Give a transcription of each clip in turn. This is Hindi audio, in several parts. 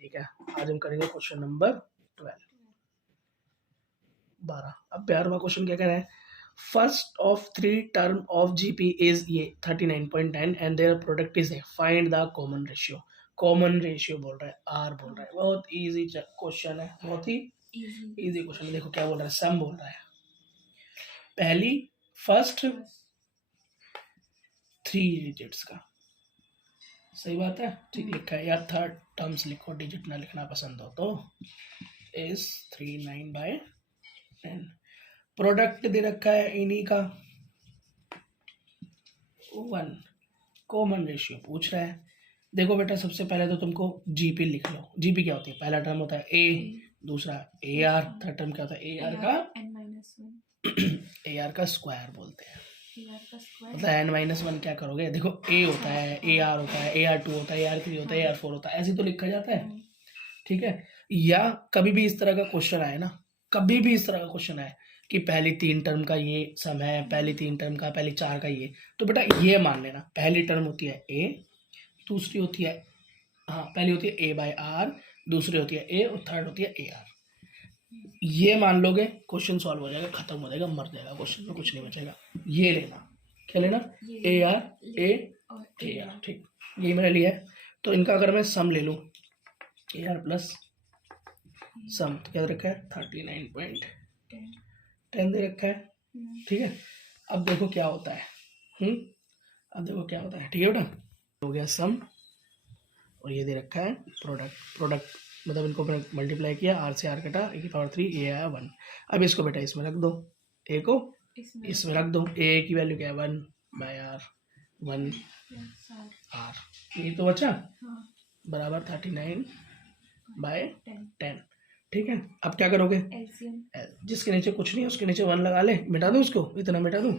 ठीक है, आज हम करेंगे क्वेश्चन नंबर 12। अब 12वां क्वेश्चन क्या कह रहा है, first of 3 term of GP is ये 39.9 and their product is a, find the common ratio. Common ratio बोल रहा है, आर बोल रहा है, बहुत इजी क्वेश्चन है, बहुत ही इजी क्वेश्चन है। देखो क्या बोल रहा है, सम बोल रहा है, पहली फर्स्ट 3 डिजिट्स का, सही बात है, ठीक लिखा है, या थर्ड टर्म्स लिखो, डिजिट ना लिखना पसंद हो तो, इज 39/10। प्रोडक्ट दे रखा है इन्हीं का 1, कॉमन रेशियो पूछ रहा है। देखो बेटा, सबसे पहले तो तुमको जीपी लिख लो। जीपी क्या होती है, पहला टर्म होता है ए, दूसरा ए आर, थर्ड टर्म क्या होता है ए आर का ए आर का स्क्वायर बोलते हैं, मतलब n-1 क्या करोगे, देखो ए होता है, ए आर होता है, ए आर 2 होता है, ए आर 3 होता है, ए आर 4 होता है, ऐसे तो लिखा जाता है, ठीक है। या कभी भी इस तरह का क्वेश्चन आए ना, कभी भी इस तरह का क्वेश्चन आए कि पहली 3 टर्म का ये सम है, पहली 3 टर्म का, पहली 4 का ये, तो बेटा ये मान लेना, पहली टर्म होती है ए, दूसरी होती है, हाँ पहली होती है ए बाय आर, दूसरी होती है ए, और थर्ड होती है ए आर। ये मान लोगे, क्वेश्चन सॉल्व हो जाएगा, खत्म हो जाएगा, मर जाएगा क्वेश्चन में, कुछ नहीं बचेगा। ये लेना, क्या लेना, ए आर ठीक, ये मेरे लिए है। तो इनका अगर मैं सम ले लूँ, ए आर प्लस सम, तो क्या रखा है 39.10 दे रखा है, ठीक है। अब देखो क्या होता है, अब देखो क्या होता है, ठीक है बेटा, हो गया सम, और ये दे रखा है प्रोडक्ट मतलब इनको मल्टीप्लाई किया, आर से आर कटा, ए की पावर 3, ए आया 1। अब इसको बेटा इसमें रख दो, ए को इसमें रख दो, ए की वैल्यू क्या है 1 बाय आर, 1 आर, ये तो बचा, बराबर 39/10, ठीक है। अब क्या करोगे, जिसके नीचे कुछ नहीं है उसके नीचे 1 लगा ले, मिटा दूं उसको, इतना मिटा दूं,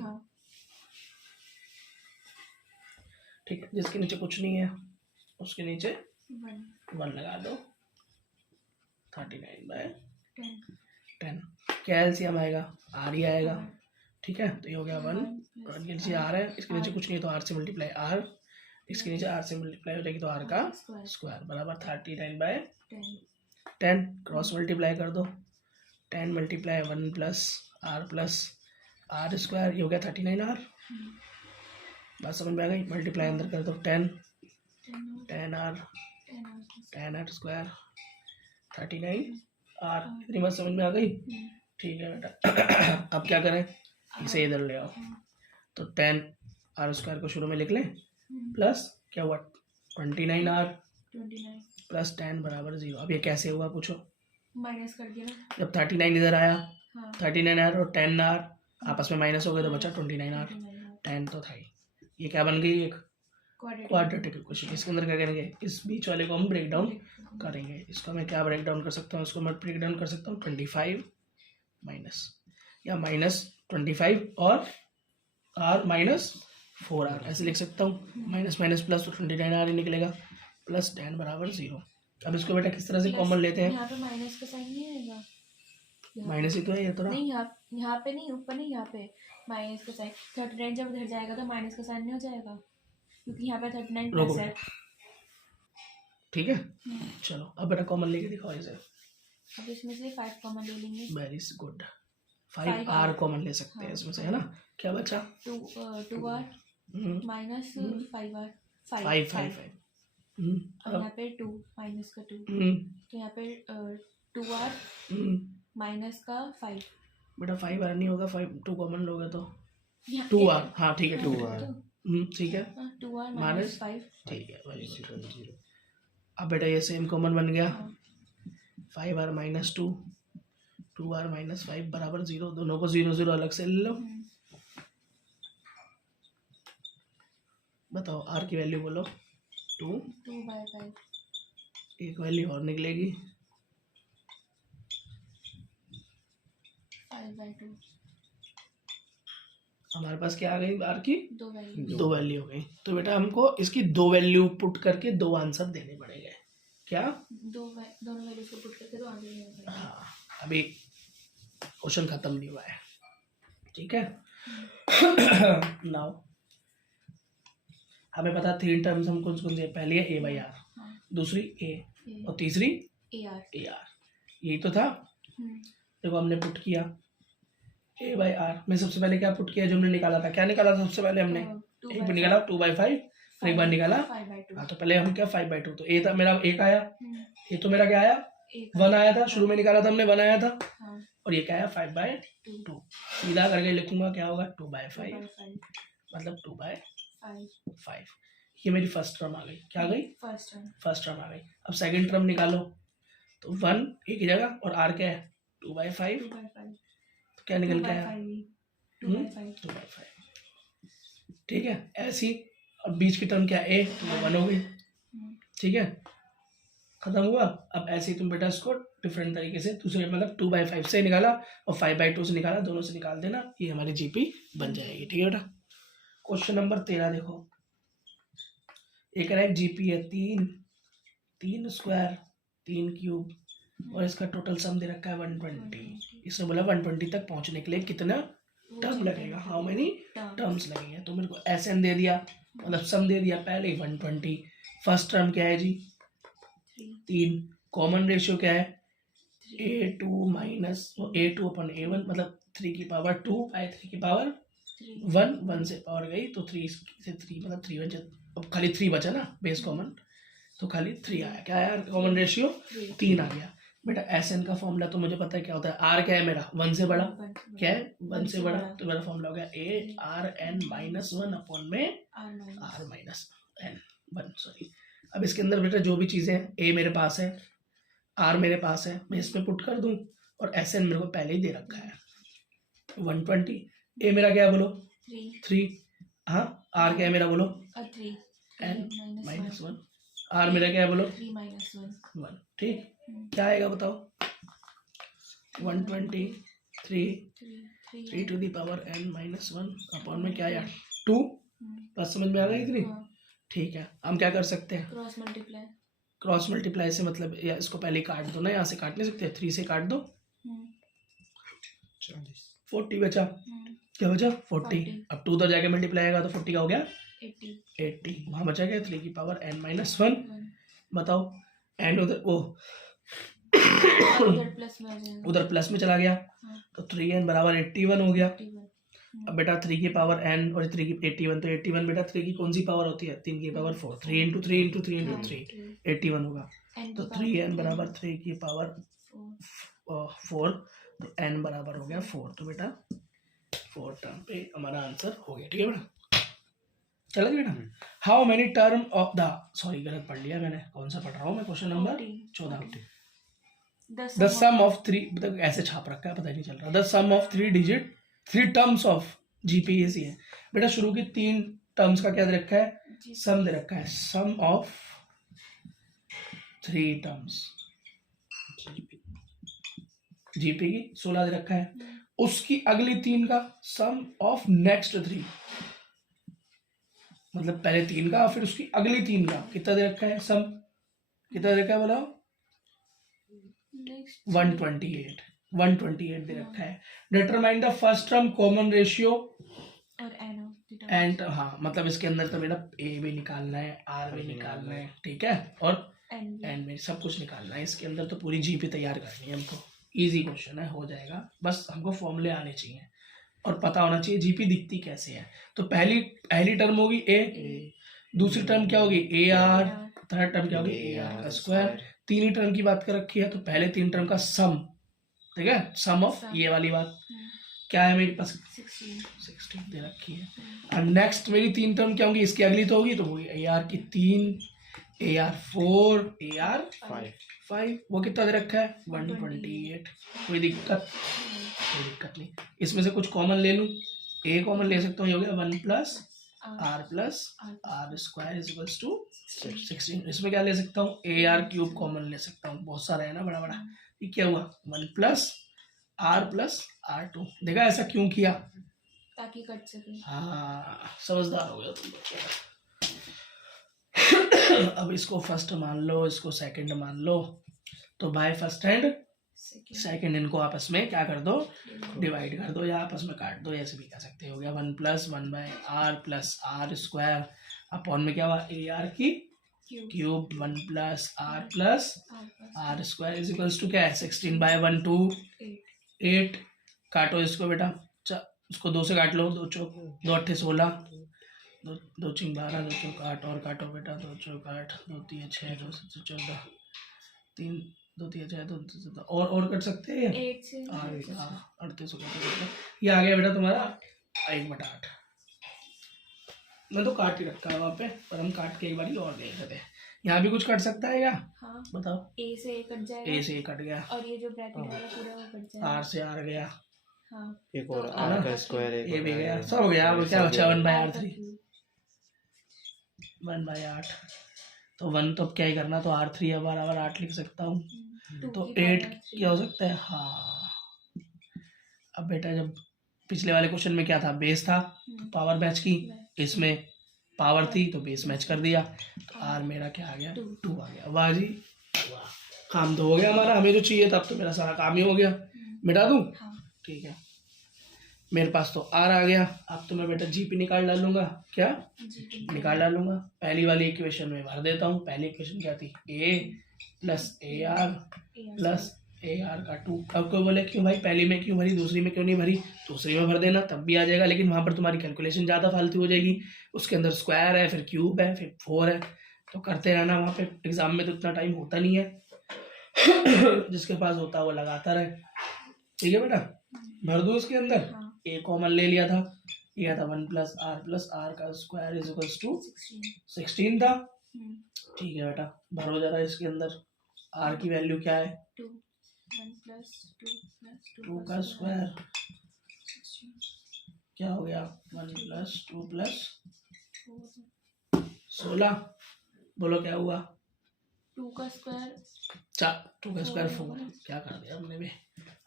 ठीक है, जिसके नीचे कुछ नहीं है उसके नीचे 1 लगा दो, 39/10। क्या एलसीएम आएगा, आर ही आएगा, ठीक है। तो ये हो गया 1, और ये नीचे आर है, इसके नीचे कुछ नहीं है तो आर से मल्टीप्लाई आर, इसके नीचे आर से मल्टीप्लाई हो जाएगी तो आर का स्क्वायर, बराबर 39/10। क्रॉस मल्टीप्लाई कर दो, 10 मल्टीप्लाई 1 प्लस आर स्क्वायर, ये हो गया 39 आर। बात समझ में आ गई, मल्टीप्लाई अंदर कर दो, 10 आर स्क्वायर 39 आर, इतनी बात समझ में आ गई, ठीक है बेटा। अब क्या करें, इसे इधर ले आओ, तो 10 आर स्क्वायर को शुरू में लिख लें, प्लस क्या हुआ 29 आर प्लस 10 बराबर 0। अब ये कैसे हुआ पूछो, माइनस कर दिया, जब 39 इधर आया, 39 आर और 10 आर आपस में माइनस हो गए तो बचा 29 आर, 10 तो था ही, ये क्या बन गई, एक क्वाड्रेटिक इक्वेशन। इसके अंदर क्या करेंगे, इस बीच वाले को हम ब्रेक डाउन करेंगे, इसको मैं क्या ब्रेक डाउन कर सकता हूँ, इसको मैं ब्रेक डाउन कर सकता हूँ 25 माइनस, या -25 और आर -4r, ऐसे लिख सकता हूँ, माइनस माइनस प्लस तो 29 आर ही निकलेगा, प्लस 10 बराबर 0। अब इसको बेटा किस तरह से कॉमन लेते हैं, यहाँ पे माइनस का साइन नहीं आएगा, माइनस ही तो है ये तो, नहीं यहाँ पे नहीं, ऊपर नहीं, यहाँ पे माइनस का साइन, 39 जब उधर जाएगा तो माइनस का साइन नहीं हो जाएगा, क्योंकि यहाँ पे 39 प्लस है, ठीक है। चलो अब बेटा कॉमन लेके दिखाओ इसे, अब इसमें से 5 कॉमन ले लेंगे, वेरी गुड, 5 आर कॉमन ले सकते हैं इसमें से, है ना। क्या बचा 2r माइनस 5r, 5 और यहाँ पे 2 माइनस का 2, तो यहाँ पे 2r माइनस का 5, बेटा 5 आर नहीं होगा, 2 कॉमन लोगे तो 2r, हाँ ठीक है 2r, ठीक है, 2r माइनस 5, ठीक है, वेरी गुड। अब बेटा ये सेम कॉमन बन गया, 5r माइनस 2, 2r माइनस 5 बराबर 0, दोनों को 0 0 अलग से ले लो, बताओ आर की वैल्यू बोलो, 2/5, एक वैल्यू और निकलेगी 5/2, हमारे पास क्या आ गई आर की, 2 वैल्यू हो गई। तो बेटा हमको इसकी 2 वैल्यू पुट करके 2 आंसर देने पड़ेंगे, क्या दोनों वैल्यूज को पुट करके 2 आंसर देने पड़ेंगे, हाँ, अभी क्वेश्चन खत्म नहीं हुआ है, ठीक है। नाउ हमें पता 3 टर्म्स हम कौन कौन से, पहली है a बाई आर, दूसरी a और तीसरी AR। AR, यही तो था। देखो हमने पुट किया A/R में सबसे पहले क्या पुट किया जो हमने निकाला था, क्या निकाला था सबसे पहले हमने, एक बार निकाला 2/5 और एक बार निकाला 5/2। हाँ, तो पहले हम क्या 5/2, तो A था मेरा 1 आया, ये तो मेरा क्या आया 1 आया था, शुरू में निकाला था हमने 1 आया था, और ये क्या आया 5/2, सीधा करके लिखूंगा क्या होगा 2/5 मतलब 2/5। ये मेरी फर्स्ट टर्म आ गई, क्या आ गई फर्स्ट टर्म आ गई। अब सेकंड टर्म निकालो, तो 1 एक ही जगह और R क्या है 2/5, तो क्या निकल के आया 2/5, ठीक है ऐसी। अब बीच की टर्म क्या A, तो वो 1 हो गई, ठीक है खत्म हुआ। अब ऐसे ही तुम बेटा इसको डिफरेंट तरीके से दूसरे मतलब 2/5 से निकाला और 5/2 से निकाला, दोनों से निकाल देना, ये हमारी जीपी बन जाएगी, ठीक है बेटा। क्वेश्चन नंबर 13 देखो, एक करेक्ट जीपी है 3 स्क्वायर 3 क्यूब और इसका टोटल सम दे रखा है 120। इसने बोला 120 तक पहुंचने के लिए कितना टर्म लगेगा, हाउ मेनी टर्म्स लगेंगे। तो मेरे को SN दे दिया, मतलब सम दे दिया पहले ही 120। फर्स्ट टर्म क्या है जी 3, कॉमन रेशियो क्या है A2 माइनस A2 अपन A1 मतलब 3 की पावर 2 बाई 3 की पावर 1, 1 से पावर गई तो 3 से 3 मतलब 3 1, अब खाली 3 बचा ना बेस कॉमन, तो खाली 3 आया, क्या आया कॉमन रेशियो 3 आ गया। बेटा SN का फॉर्मूला तो मुझे पता है क्या होता है, R क्या है मेरा 1 से बड़ा, क्या है 1 से बड़ा, तो मेरा फॉर्मूला हो गया ARN माइनस 1 अपॉन में R माइनस N 1 सॉरी। अब इसके अंदर बेटा जो भी चीज़ें हैं A मेरे पास है, R मेरे पास है, मैं इसमें पुट कर दूं, और SN मेरे को पहले ही दे रखा है 120। A मेरा क्या है बोलो 3, हाँ R क्या है मेरा बोलो N माइनस 1, R मेरा क्या है बोलो 1, ठीक क्या आएगा बताओ 123 3 to the power N minus 1 upon में क्या आया 2, बस समझ में आ गई इतनी, ठीक है। हम क्या कर सकते हैं क्रॉस मल्टीप्लाई से, मतलब या इसको पहले काट दो ना, यहाँ से काट नहीं सकते, 3 से काट दो 40 बचा, क्या बचा 40। अब 2 उधर जाके मल्टीप्लाई आएगा तो 40 का हो गया 80, वहाँ बचा गया 3 की पावर N माइनस 1। बताओ N उधर वो उधर प्लस में चला गया, तो 3N बराबर 81 हो गया। अब बेटा 3 की पावर N और 3 की 81, तो 81 बेटा 3 की कौन सी पावर होती है 3 की पावर 4, 3 इंटू 3 इंटू 3 इंटू 3 81 होगा, तो 3N बराबर 3 की पावर 4, तो N बराबर हो गया 4, तो बेटा 4 टर्म पे हमारा आंसर हो गया, ठीक है बेटा चला गया बेटा। How many term of the, sorry गलत पढ़ लिया मैंने, कौन सा पढ़ रहा हूँ मैं, question number 14। The sum of 3, ऐसे छाप रखा है पता नहीं चल रहा, the sum of 3 terms of GP ये है बेटा, शुरू की 3 टर्म्स का क्या दे रखा है सम दे रखा है, सम ऑफ 3 टर्म्स जीपी की 16 दे रखा है, उसकी अगली 3 का सम ऑफ नेक्स्ट 3, मतलब पहले 3 का फिर उसकी अगली 3 का कितना दे रखा है सम, कितना दे रखा है बोला 128 दे रखा है। Determine the first term common ratio और एंड, हाँ मतलब इसके अंदर तो बेटा A भी निकालना है, R भी निकालना है, ठीक है, और N में सब कुछ निकालना है, इसके अंदर तो पूरी जीपी तैयार करनी है हमको, इजी क्वेश्चन है हो जाएगा, बस हमको फॉर्मूले आने चाहिए और पता होना चाहिए जीपी दिखती कैसे है। तो पहली टर्म होगी A, दूसरी टर्म क्या होगी AR, थर्ड टर्म क्या होगी AR का स्क्वायर, 3 ही टर्म की बात कर रखी है, तो पहले 3 टर्म का सम, ठीक है सम ऑफ ये वाली बात क्या है मेरे पास 16 दे रखी है। अब नेक्स्ट मेरी 3 टर्म क्या होंगी, इसकी अगली तो होगी, तो होगी AR की 3, AR 4, AR 5, वो कितना दे रखा है 128, कोई दिक्कत नहीं। इसमें से कुछ कॉमन ले लूँ, A कॉमन ले सकता हूँ, ये हो गया 1 plus R square is equals to 16। इसमें क्या ले सकता हूँ AR क्यूब कॉमन ले सकता हूँ, बहुत सारा है ना बड़ा बड़ा, ये क्या हुआ 1 प्लस R2। देखा ऐसा क्यों किया ताकि कट सके, हाँ समझदार हो गया तुम लोग। अब इसको फर्स्ट मान लो, इसको सेकंड मान लो, तो बाय फर्स्ट एंड सेकंड इनको आपस में क्या कर दो डिवाइड कर दो या आपस में काट दो, ऐसे भी कह सकते हो गया 1 plus 1 by R plus R square upon में क्या हुआ AR की cube 1 plus R plus plus R square is equals to क्या है 16 बाय 1 2 8। काटो इसको बेटा, उसको 2 से काट लो, 2 चौक 2 अट्ठे 16, 2 चिंग 12, 2 चौक 8 और काटो बेटा, 2 चौक 8, 2 तीन 6, 2 7 14, 3 2 3 6 2 7 और कट सकते हैं 8 से 38 ये आ गया बेटा तुम्हारा 1/8। मैं तो काट के रखा है वहाँ पे, पर हम काट के एक बार और देख रहे थे। यहाँ भी कुछ कट सकता है क्या? हाँ, बताओ। ए से ए कट जाएगा, ए से ए कट गया, और ये जो ब्रैकेट वाला पूरा वो कट जाएगा, आर से आर गया, हाँ, एक और तो आर का स्क्वायर ये भी गया, सब हो गया। अब क्या बचा 1/r3 1/8। तो 1 तो अब क्या ही करना, तो R3 या बराबर 8 लिख सकता हूँ, तो 8 क्या हो सकता है? हाँ। अब बेटा जब पिछले वाले क्वेश्चन में क्या था, बेस था तो पावर मैच की, इसमें पावर थी तो बेस मैच कर दिया, तो आर मेरा क्या आ गया 2 आ गया। वाह जी वाह, काम तो हो गया हमारा, हमें जो चाहिए था, अब तो मेरा सारा काम ही हो गया। मिटा दूँ? ठीक है, मेरे पास तो आर आ गया। अब तो मैं बेटा जीपी निकाल डालूंगा, क्या निकाल डालूंगा, पहली वाली इक्वेशन में भर देता हूँ। पहली इक्वेशन क्या थी, A plus A R plus A R का 2। अब कोई बोले क्यों भाई पहली में क्यों भरी, दूसरी में क्यों नहीं भरी? दूसरी में भर देना तब भी आ जाएगा, लेकिन वहाँ पर तुम्हारी कैलकुलेशन ज़्यादा फालतू हो जाएगी। उसके अंदर स्क्वायर है, फिर क्यूब है, फिर 4 है, तो करते रहना। वहाँ पे एग्जाम में तो इतना टाइम होता नहीं है जिसके पास होता है वो लगाता रहे। ठीक है बेटा, भर दो उसके अंदर। ए कॉमन ले लिया था, ये था 1 प्लस आर का स्क्वायर इज इक्वल्स टू 16 था। ठीक है बेटा, भरो जरा इसके अंदर। आर की वैल्यू क्या है? 2 का स्क्वायर क्या हो गया, 1 प्लस 2 प्लस 16। बोलो क्या हुआ? 2 का स्क्वायर 2 का स्क्वायर 4। क्या कर दिया हमने भी।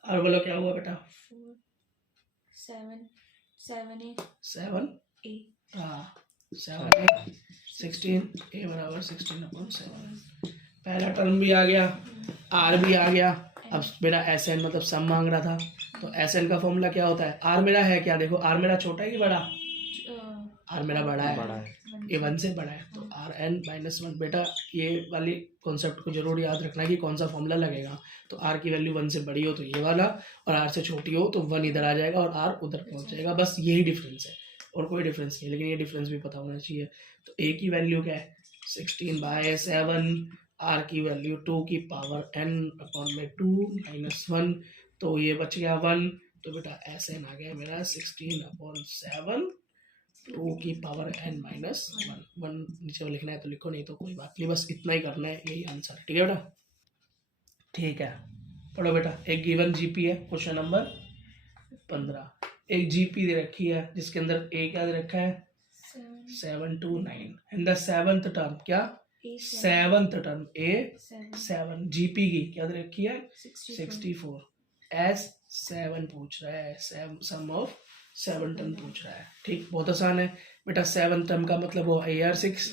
और बोलो क्या हुआ बेटा? 7 ए, हाँ 7 ए 16, ए बराबर 16/7। पहला टर्म भी आ गया, आर भी आ गया। अब मेरा एस एन मतलब सम मांग रहा था, तो एस एन का फॉर्मूला क्या होता है? आर मेरा है क्या, देखो आर मेरा छोटा है कि बड़ा? आर मेरा बड़ा है, ये 1 से बड़ा है, तो आर एन -1। बेटा ये वाली कॉन्सेप्ट को जरूर याद रखना कि कौन सा फॉर्मूला लगेगा। तो आर की वैल्यू 1 से बड़ी हो तो ये वाला, और आर से छोटी हो तो 1 इधर आ जाएगा और आर उधर पहुंच जाएगा। बस यही डिफरेंस है और कोई डिफरेंस नहीं, लेकिन ये डिफरेंस भी पता होना चाहिए। तो ए की वैल्यू क्या है 16/7, आर की वैल्यू 2 की पावर n/2 -1, तो ये बच गया 1। तो बेटा एस एन आ गया मेरा 16/7 2 की पावर n-1। 1 नीचे लिखना है तो लिखो, नहीं तो कोई बात नहीं, बस इतना ही करना है, यही आंसर। ठीक है बेटा, ठीक है। पढ़ो बेटा, एक गिवन जीपी है, क्वेश्चन नंबर 15। एक जीपी दे रखी है जिसके अंदर ए क्या दे रखा है 7 to 9 and the 7th term क्या 7th टर्म ए 7। जीपी की क्या दे रखी है 64। एस 7 पूछ रहा है, सम ऑफ 7 टर्म पूछ रहा है। ठीक, बहुत आसान है बेटा। 7 टर्म का मतलब वो AR6,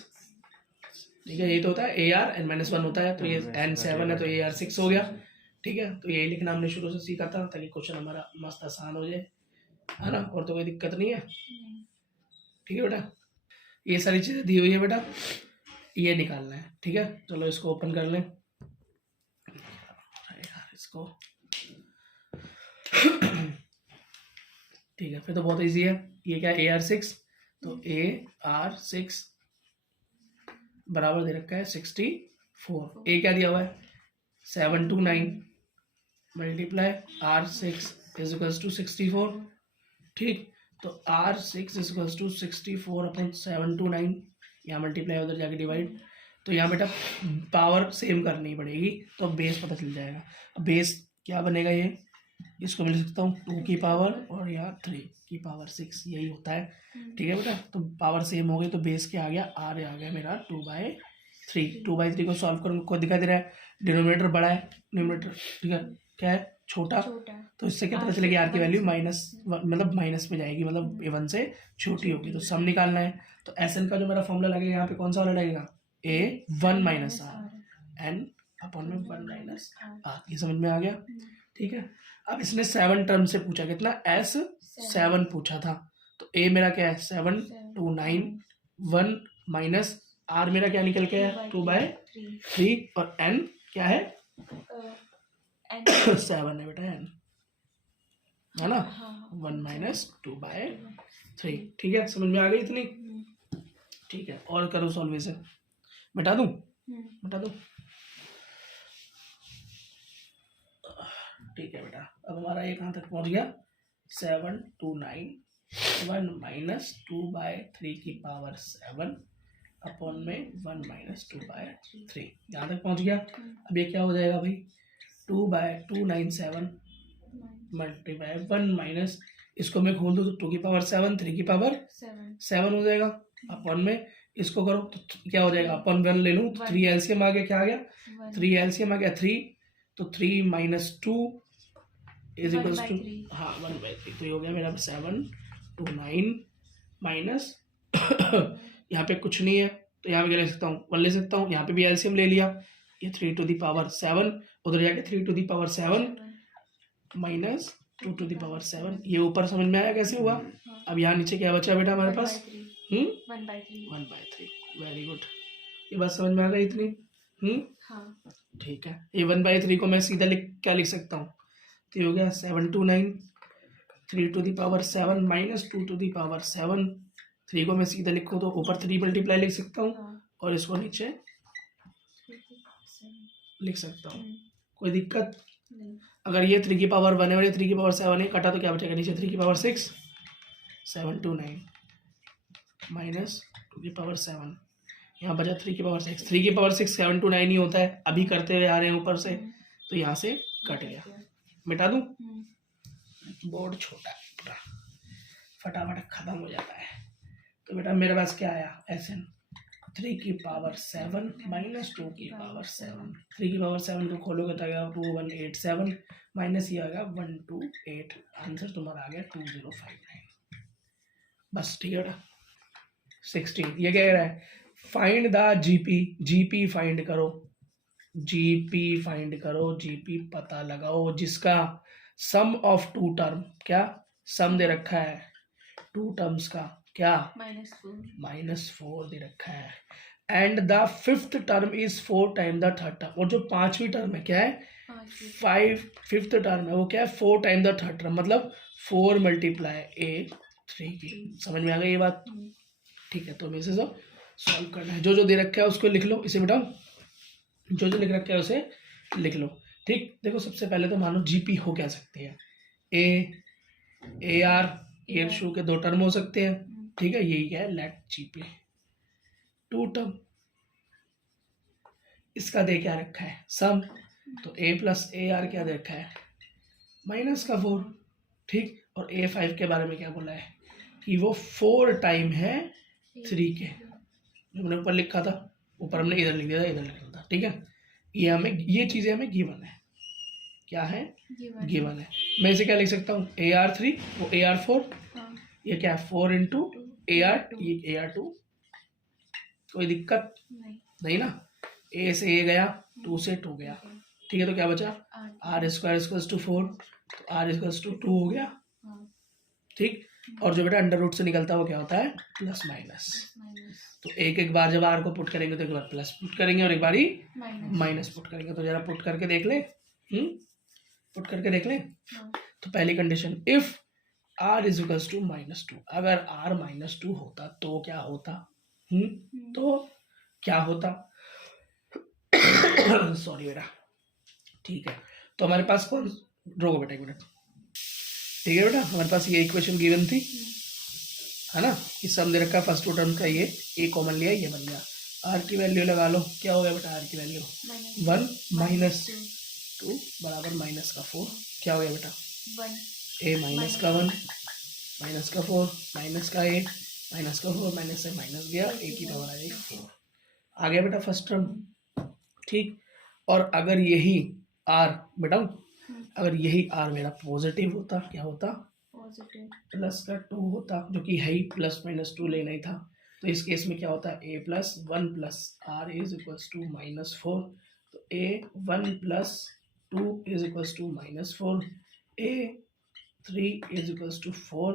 ठीक है, ये तो होता है AR n-1 होता है, तो ये n7 है तो AR6 हो गया। ठीक है, तो यही लिखना हमने शुरू से सीखा था ताकि क्वेश्चन हमारा मस्त आसान हो जाए, है ना, और तो कोई दिक्कत नहीं है। ठीक है बेटा, ये सारी चीज़ें दी हुई है बेटा, ये निकालना है। ठीक है, चलो इसको ओपन कर लें यार इसको। ठीक है, फिर तो बहुत इजी है। ये क्या AR6, तो AR6 बराबर दे रखा है 64। ए क्या दिया हुआ है 7 to 9 multiply R6 is equals to 64। ठीक, तो R6 is equals to 64/7 to 9, यहाँ मल्टीप्लाई उधर जाके डिवाइड। तो यहाँ बेटा पावर सेम करनी पड़ेगी, तो बेस पता चल जाएगा। अब बेस क्या बनेगा, ये इसको मिल सकता हूँ 2 की पावर और यहाँ 3 की पावर 6, यही होता है। ठीक है बेटा, तो पावर सेम हो गई तो बेस क्या आ गया, आर आ गया मेरा 2/3। 2/3 को सॉल्व करूँगा, को दिखा दे रहा है डिनोमिनेटर बड़ा है, न्यूमरेटर ठीक है क्या है छोटा, तो इससे क्या पता चलेगी आर की वैल्यू मतलब माइनस में जाएगी, मतलब 1 से छोटी होगी। तो सम निकालना है, तो एस एन का जो मेरा फॉर्मूला लगेगा यहाँ पे कौन सा वाला लगेगा, A1 - R n/1 - R। ये समझ में आ गया। ठीक है, अब इसने 7 टर्म से पूछा, कितना S7 पूछा था, तो ए मेरा क्या है 7 to 9 1 - आर मेरा क्या निकल के है 2/3 और एन क्या है एन 7 है बेटा एन है ना हाँ 1 माइनस 2/3 ठीक है समझ में आ गई इतनी ठीक है और करो सॉल्वेशन बता दूं ठीक है बेटा अब हमारा ये कहाँ तक पहुंच गया 729 1 माइनस 2/3 की पावर 7 अपॉन में 1 माइनस 2/3 यहाँ तक पहुंच गया अब ये क्या हो जाएगा भाई 2/297 मल्टीप्लाई 1 माइनस इसको मैं खोल दूँ तो 2 की पावर 7 3 की पावर 7 हो जाएगा अपॉन में इसको करो तो क्या हो जाएगा अपॉन 1 ले लूँ तो 3 एलसीएम आ गया क्या आ गया 3 एलसीएम आ गया 3 तो 3 माइनस 2 इज इक्वल्स टू हाँ 1/3 तो ये हो गया मेरा 729 माइनस यहाँ पे कुछ नहीं है तो यहाँ पे क्या ले सकता हूँ 1 ले सकता हूँ यहाँ पे भी एलसीएम ले लिया ये 3 टू दी पावर 7 उधर जाके 3 to the power 7 minus 2 to the power 7 ये ऊपर समझ में आया कैसे हुआ अब यहाँ नीचे क्या बचा बेटा हमारे पास 1/3 वेरी गुड ये बात समझ में आ गई इतनी ठीक है ये 1/3 को मैं सीधा क्या लिख सकता हूँ तो ये हो गया 729 3 to the power 7 minus 2 to the power 7 3 को मैं सीधा लिखूँ तो ऊपर 3 मल्टीप्लाई लिख सकता हूँ और इसको नीचे लिख सकता हूँ कोई दिक्कत अगर ये 3 की पावर 1 है और ये 3 की पावर 7 है कटा तो क्या बचेगा नीचे 3 की पावर 6 729 माइनस 2 की पावर 7 यहाँ बचा 3 की पावर 6 3 की पावर 6 729 ही होता है अभी करते हुए आ रहे हैं ऊपर से तो यहाँ से कट गया मिटा दूँ बोर्ड छोटा है पूरा फटाफट खत्म हो जाता है तो बेटा मेरे पास क्या आया SN 3 की पावर 7 माइनस 2 की पावर 7 3 की पावर 7 को खोलोगे तो आएगा 2187 माइनस ये आ गया 128 आंसर तुम्हारा आ गया 2059 बस ठीक है बेटा 16 ये क्या कह रहा है फाइंड द जीपी फाइंड करो जीपी पता लगाओ जिसका सम ऑफ 2 टर्म क्या सम दे रखा है 2 टर्म्स का क्या -4 दे रखा है and the 5th term is 4 time the 3rd term और जो 5वीं टर्म है क्या है 5th टर्म है वो क्या है 4 टाइम द 3rd टर्म मतलब 4 मल्टीप्लाई a 3 की समझ में आ गई ये बात ठीक है तो हमें इसे सब सॉल्व करना है जो जो दे रखा है उसको लिख लो इसे बेटा जो जो लिख रखा है उसे लिख लो ठीक देखो सबसे पहले तो मानो जीपी हो क्या सकती है ए आर एयर शू के 2 टर्म हो सकते हैं ठीक है यही है लेट जीपी 2 टर्म इसका दे क्या रखा है सम तो a प्लस ए आर क्या दे रखा है माइनस का 4 ठीक और A5 के बारे में क्या बोला है कि वो 4 टाइम है 3 के हमने ऊपर लिखा था ऊपर हमने इधर लिख दिया था इधर लिखा था ठीक है ये हमें ये चीज़ें हमें गिवन है क्या है गिवन है मैं इसे क्या लिख सकता हूँ AR3 वो AR4 ये क्या है 4 इंटू AR ये AR2 कोई दिक्कत नहीं ना A से A गया 2 से 2 गया ठीक है तो क्या बचा R स्क्वायर इक्वल्स टू 4 तो R इक्वल्स टू 2 हो गया ठीक और जो बेटा अंडर रूट से निकलता है वो क्या होता है प्लस माइनस तो एक बार जब आर को पुट करेंगे तो एक बार प्लस पुट करेंगे और एक बार ही माइनस पुट करेंगे तो जरा पुट करके देख ले पुट करके देख ले तो पहली condition if R is equals to -2 अगर आर -2 होता तो क्या होता तो क्या होता सॉरी बेटा ठीक है तो हमारे पास कौन रोको बेटा एक मिनट ठीक है बेटा हमारे पास ये इक्वेशन गिवन थी है ना कि सम दे रखा है फर्स्ट टर्म का ये ए कॉमन लिया ये बन गया आर की वैल्यू लगा लो क्या हो गया बेटा आर की वैल्यू 1 माइनस 2 बराबर माइनस का 4 क्या हो गया बेटा ए माइनस का 1 माइनस का 4 माइनस का ए माइनस का 4 माइनस से माइनस गया ए की पावर आ गई 4 आ गया बेटा फर्स्ट टर्म ठीक और अगर यही आर बेटा अगर यही आर मेरा पॉजिटिव होता क्या होता प्लस का 2 होता जो कि है ही +-2 लेना ही था तो इस केस में क्या होता है a plus 1 plus R is equals to -4 तो a 1 plus 2 is equals to -4 a 3 is equals to 4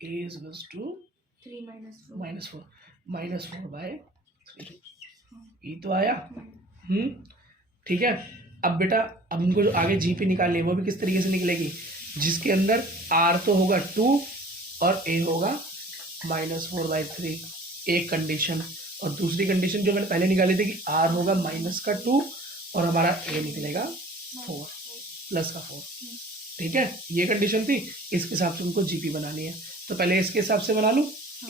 a is equals to -4 -4 by E तो आया। ठीक है। अब बेटा अब हमको जो आगे जीपी निकालनी है वो भी किस तरीके से निकलेगी, जिसके अंदर आर तो होगा 2 और ए होगा -4/3, एक कंडीशन। और दूसरी कंडीशन जो मैंने पहले निकाली थी कि आर होगा -2 और हमारा ए निकलेगा 4 +4। ठीक है, ये कंडीशन थी। इसके हिसाब से उनको जीपी बनानी है, तो पहले इसके हिसाब से बना लूँ,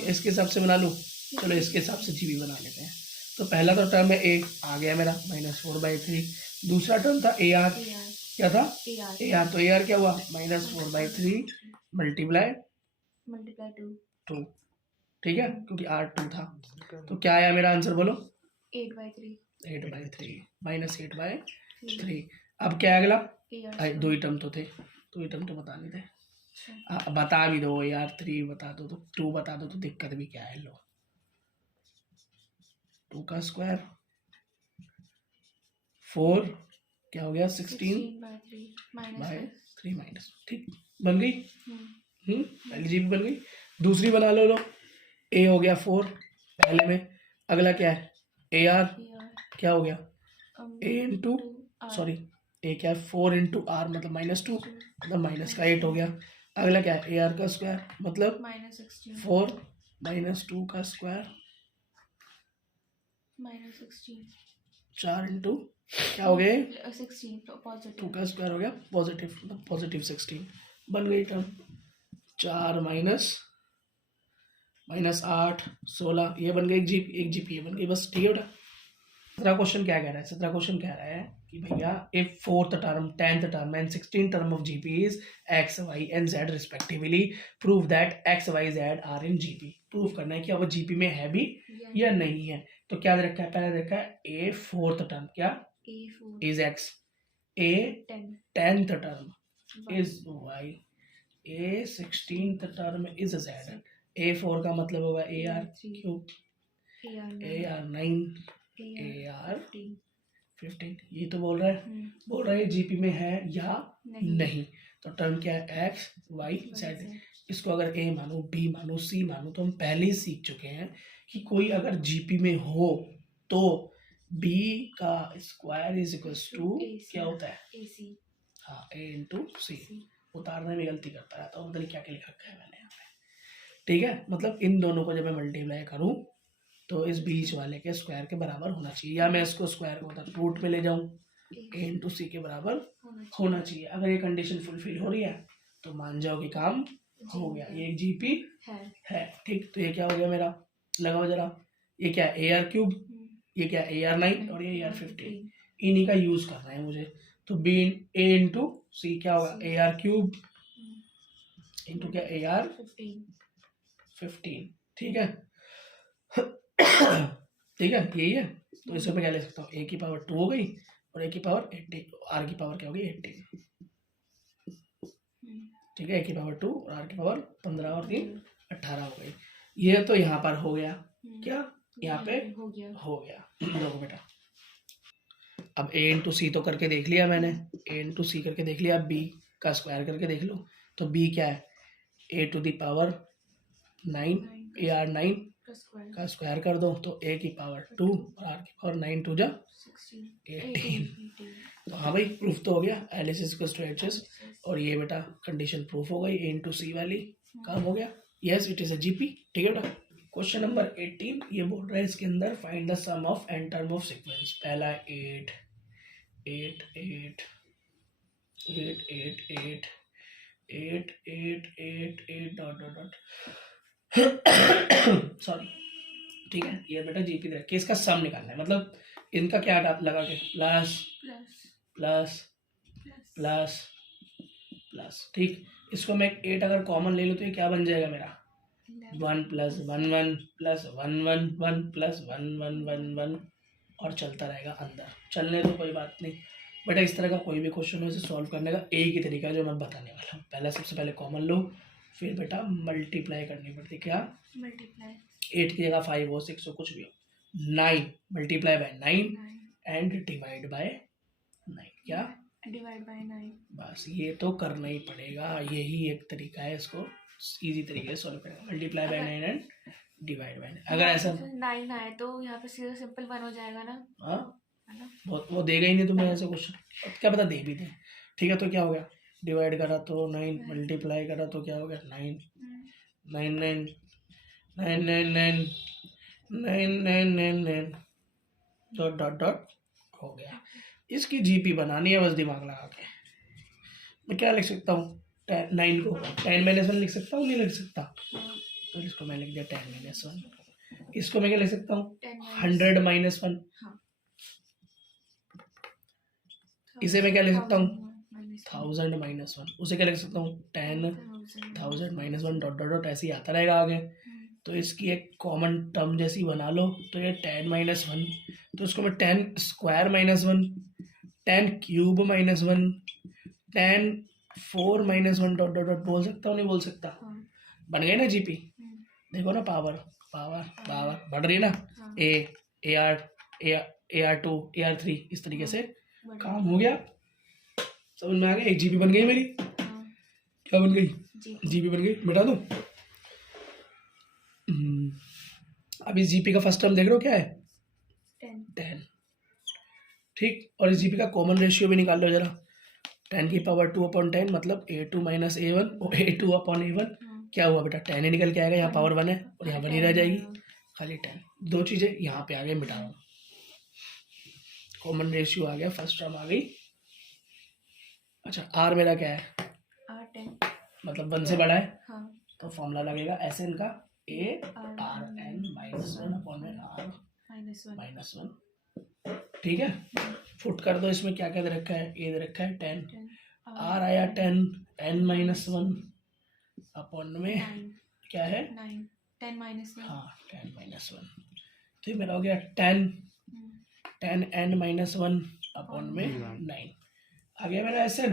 इसके हिसाब से बना लूँ। चलो इसके हिसाब से जीपी बना लेते हैं। तो पहला तो टर्म है ए आ गया मेरा -4/3। दूसरा टर्म था ए आर, क्या था ए आर, तो ए आर क्या हुआ -4/3 मल्टीप्लाई 2। ठीक है, क्योंकि आर 2 था। तो क्या आया मेरा आंसर बोलो, 8/3 -8/3। अब क्या है अगला, दो ही टर्म तो थे, दो ही टर्म तो बताने थे। बता भी दो यार, 3 बता दो तो 2 बता दो, तो दिक्कत भी क्या है। लो 2 का स्क्वायर 4 क्या हो गया 16/3 ठीक बन गई। पहली जीपी बन गई। दूसरी बना लो ए हो गया 4 पहले में। अगला क्या है ए आर, क्या हो गया ए इंटू सॉरी ए क्या है 4 इंटू आर मतलब -2 मतलब माइनस का 8 हो गया। अगला क्या है ए आर का स्क्वायर मतलब 4 -2 का स्क्वायर -4 इंटू क्या हो गया 2 का स्क्वायर हो गया पॉजिटिव मतलब +16 बन गई टर्म। 4 -8 16 ये बन गई एक जीपी ये बन गई बस। ठीक है बेटा। 17 क्वेश्चन क्या कह रहा है, 17 क्वेश्चन कह रहा है कि भैया if 4th term 10th term and 16th term of GP is x y and z respectively prove that x y z are in GP। Prove करना है कि वो जीपी में है भी या नहीं है। तो क्या दे रखा है, पहले देखा है ए 4th term क्या is x, a 10th term is y, a 16th term is z, a 4 का मतलब होगा A R cube, A R 9, A are 15। ये तो बोल रहा है जीपी में है या नहीं। तो टर्म क्या है एक्स वाई जेड। इसको अगर ए मानो बी मानो सी मानो तो हम पहले ही सीख चुके हैं कि कोई अगर जीपी में हो तो बी का स्क्वायर इज इक्वल्स टू क्या होता है हाँ ए इंटू सी। उतारने में गलती करता रहता हूँ, मतलब क्या क्या लिख रखा है मैंने यहाँ पे। ठीक है, मतलब इन दोनों को जब मैं मल्टीप्लाई करूँ तो इस बीच वाले के स्क्वायर के बराबर होना चाहिए, या मैं इसको स्क्वायर को मतलब रूट में ले जाऊं ए इंटू सी के बराबर होना चाहिए। अगर ये कंडीशन फुलफिल हो रही है तो मान जाओ कि काम हो गया, ये एक जीपी है। ठीक, तो ये क्या हो गया मेरा, लगाओ जरा, ये क्या है ए आर क्यूब, ये क्या है ए आर 9 और ये AR 15। इन्हीं का यूज करना है मुझे। तो बी ए इंटू सी क्या होगा ए आर क्यूब इंटू क्या ए आर 15। ठीक है ठीक है यही है। तो इसमें मैं क्या ले सकता हूँ ए की पावर 2 हो गई और ए की पावर 18, आर की पावर क्या होगी 18। ठीक है, ए की पावर 2 और आर की पावर 15 और 3 18 हो गई। ये तो यहाँ पर हो गया, क्या यहाँ पे हो गया। देखो बेटा अब ए इंटू सी तो करके देख लिया मैंने, ए इंटू सी करके देख लिया। अब बी का स्क्वायर करके देख लो। तो बी क्या है ए to the power 9 A R 9 का स्क्वायर कर दो तो ए की पावर 2 और आर की पावर 9 2 जा 18। तो हाँ भाई प्रूफ तो हो गया L S equals to H S. और ये बेटा कंडीशन प्रूफ हो गई, ए इंटू सी वाली काम हो गया। Yes it is a GP. ठीक है बेटा। क्वेश्चन नंबर 18 ये बोल रहा है इसके अंदर find the sum of N term of sequence. पहला 8 8 8 8 8 8 8 8 8 8 डॉट डॉट डॉट सॉरी। ठीक है, ये बेटा जीपी दे रखी है, इसका सम निकालना है, मतलब इनका क्या लगा के प्लस प्लस प्लस प्लस। ठीक, इसको मैं 8 अगर कॉमन ले लूँ तो ये क्या बन जाएगा मेरा 1 + 1 1 + 1 1 1 + 1 1 1 1 और चलता रहेगा अंदर। चलने तो कोई बात नहीं बेटा, इस तरह का कोई भी क्वेश्चन हो इसे सॉल्व करने का एक ही तरीका है जो मैं बताने वाला हूँ। पहला सबसे पहले कॉमन लो, फिर बेटा मल्टीप्लाई करनी पड़ती है। क्या मल्टीप्लाई 8 की जगह 5 हो 6 हो कुछ भी हो। 9 multiply by 9 and divide by 9। क्या डिवाइड बाय 9। बस ये तो करना ही पड़ेगा, यही एक तरीका है इसको इजी तरीके से सॉल्व करना। Multiply by 9 and divide by, अगर ऐसा 9 आए तो यहाँ पे सीधा सिंपल 1 हो जाएगा ना, हाँ है ना? वो देगा ही नहीं तुम्हें ऐसे क्वेश्चन, क्या पता दे भी दे। ठीक है, तो क्या हो गया, डिवाइड करा तो 9, मल्टीप्लाई करा तो क्या हो गया 9, 9 9 9 9 9 9 9 9 9 डॉट डॉट डॉट हो गया। इसकी जीपी बनानी है बस दिमाग लगा के। मैं क्या लिख सकता हूँ, 9 को 10 - 1 लिख सकता हूँ, नहीं लिख सकता, तो इसको मैं लिख दिया 10 - 1। इसको मैं क्या लिख सकता हूँ, 100 - 1। हाँ, इसे मैं क्या लिख सकता हूँ, 1000 1000 - 1। उसे क्या लिख सकता हूँ, 10,000 - 1 डॉट डॉट डॉट, ऐसे ही आता रहेगा आगे। तो इसकी एक कॉमन टर्म जैसी बना लो, तो ये 10 - 1, तो इसको मैं 10 square - 1, 10 cube - 1, 10 4 - 1 dot dot dot बोल सकता हूँ, नहीं बोल सकता। बन गई ना जीपी, देखो ना, पावर पावर पावर बढ़ रही है ना। ए आर 2 AR3 इस तरीके से काम हो गया, समझ में आ गया। एक जीपी बन गई मेरी, क्या बन गई, जीपी बन गई, मिटा दो। अब इस जीपी का फर्स्ट टर्म देख रहे हो क्या है, 10। ठीक, और इस जीपी का कॉमन रेशियो भी निकाल लो जरा, 10 की पावर 2/10 मतलब A2 - A1 और A2/A1 क्या हुआ बेटा, 10 ही निकल के आएगा, यहाँ पावर 1 है और यहाँ 1 ही रह जाएगी, खाली 10। दो चीजें यहाँ पे आ गई, मिटा दो, कॉमन रेशियो आ गया, फर्स्ट टर्म आ गई। अच्छा, आर मेरा क्या है, R10, मतलब 1 से बड़ा है, हाँ, तो फॉर्मूला लगेगा SN का ARN - 1/R -1। ठीक है, फुट कर दो, इसमें क्या क्या दे रखा है, ए दे रखा है 10, आर आया 10, N - 1 अपॉन में क्या है 9, 10 - 1, हाँ 10 - 1, तो ये मेरा हो गया 10 N - 1 अपॉन में 9 आ गया मेरा SN।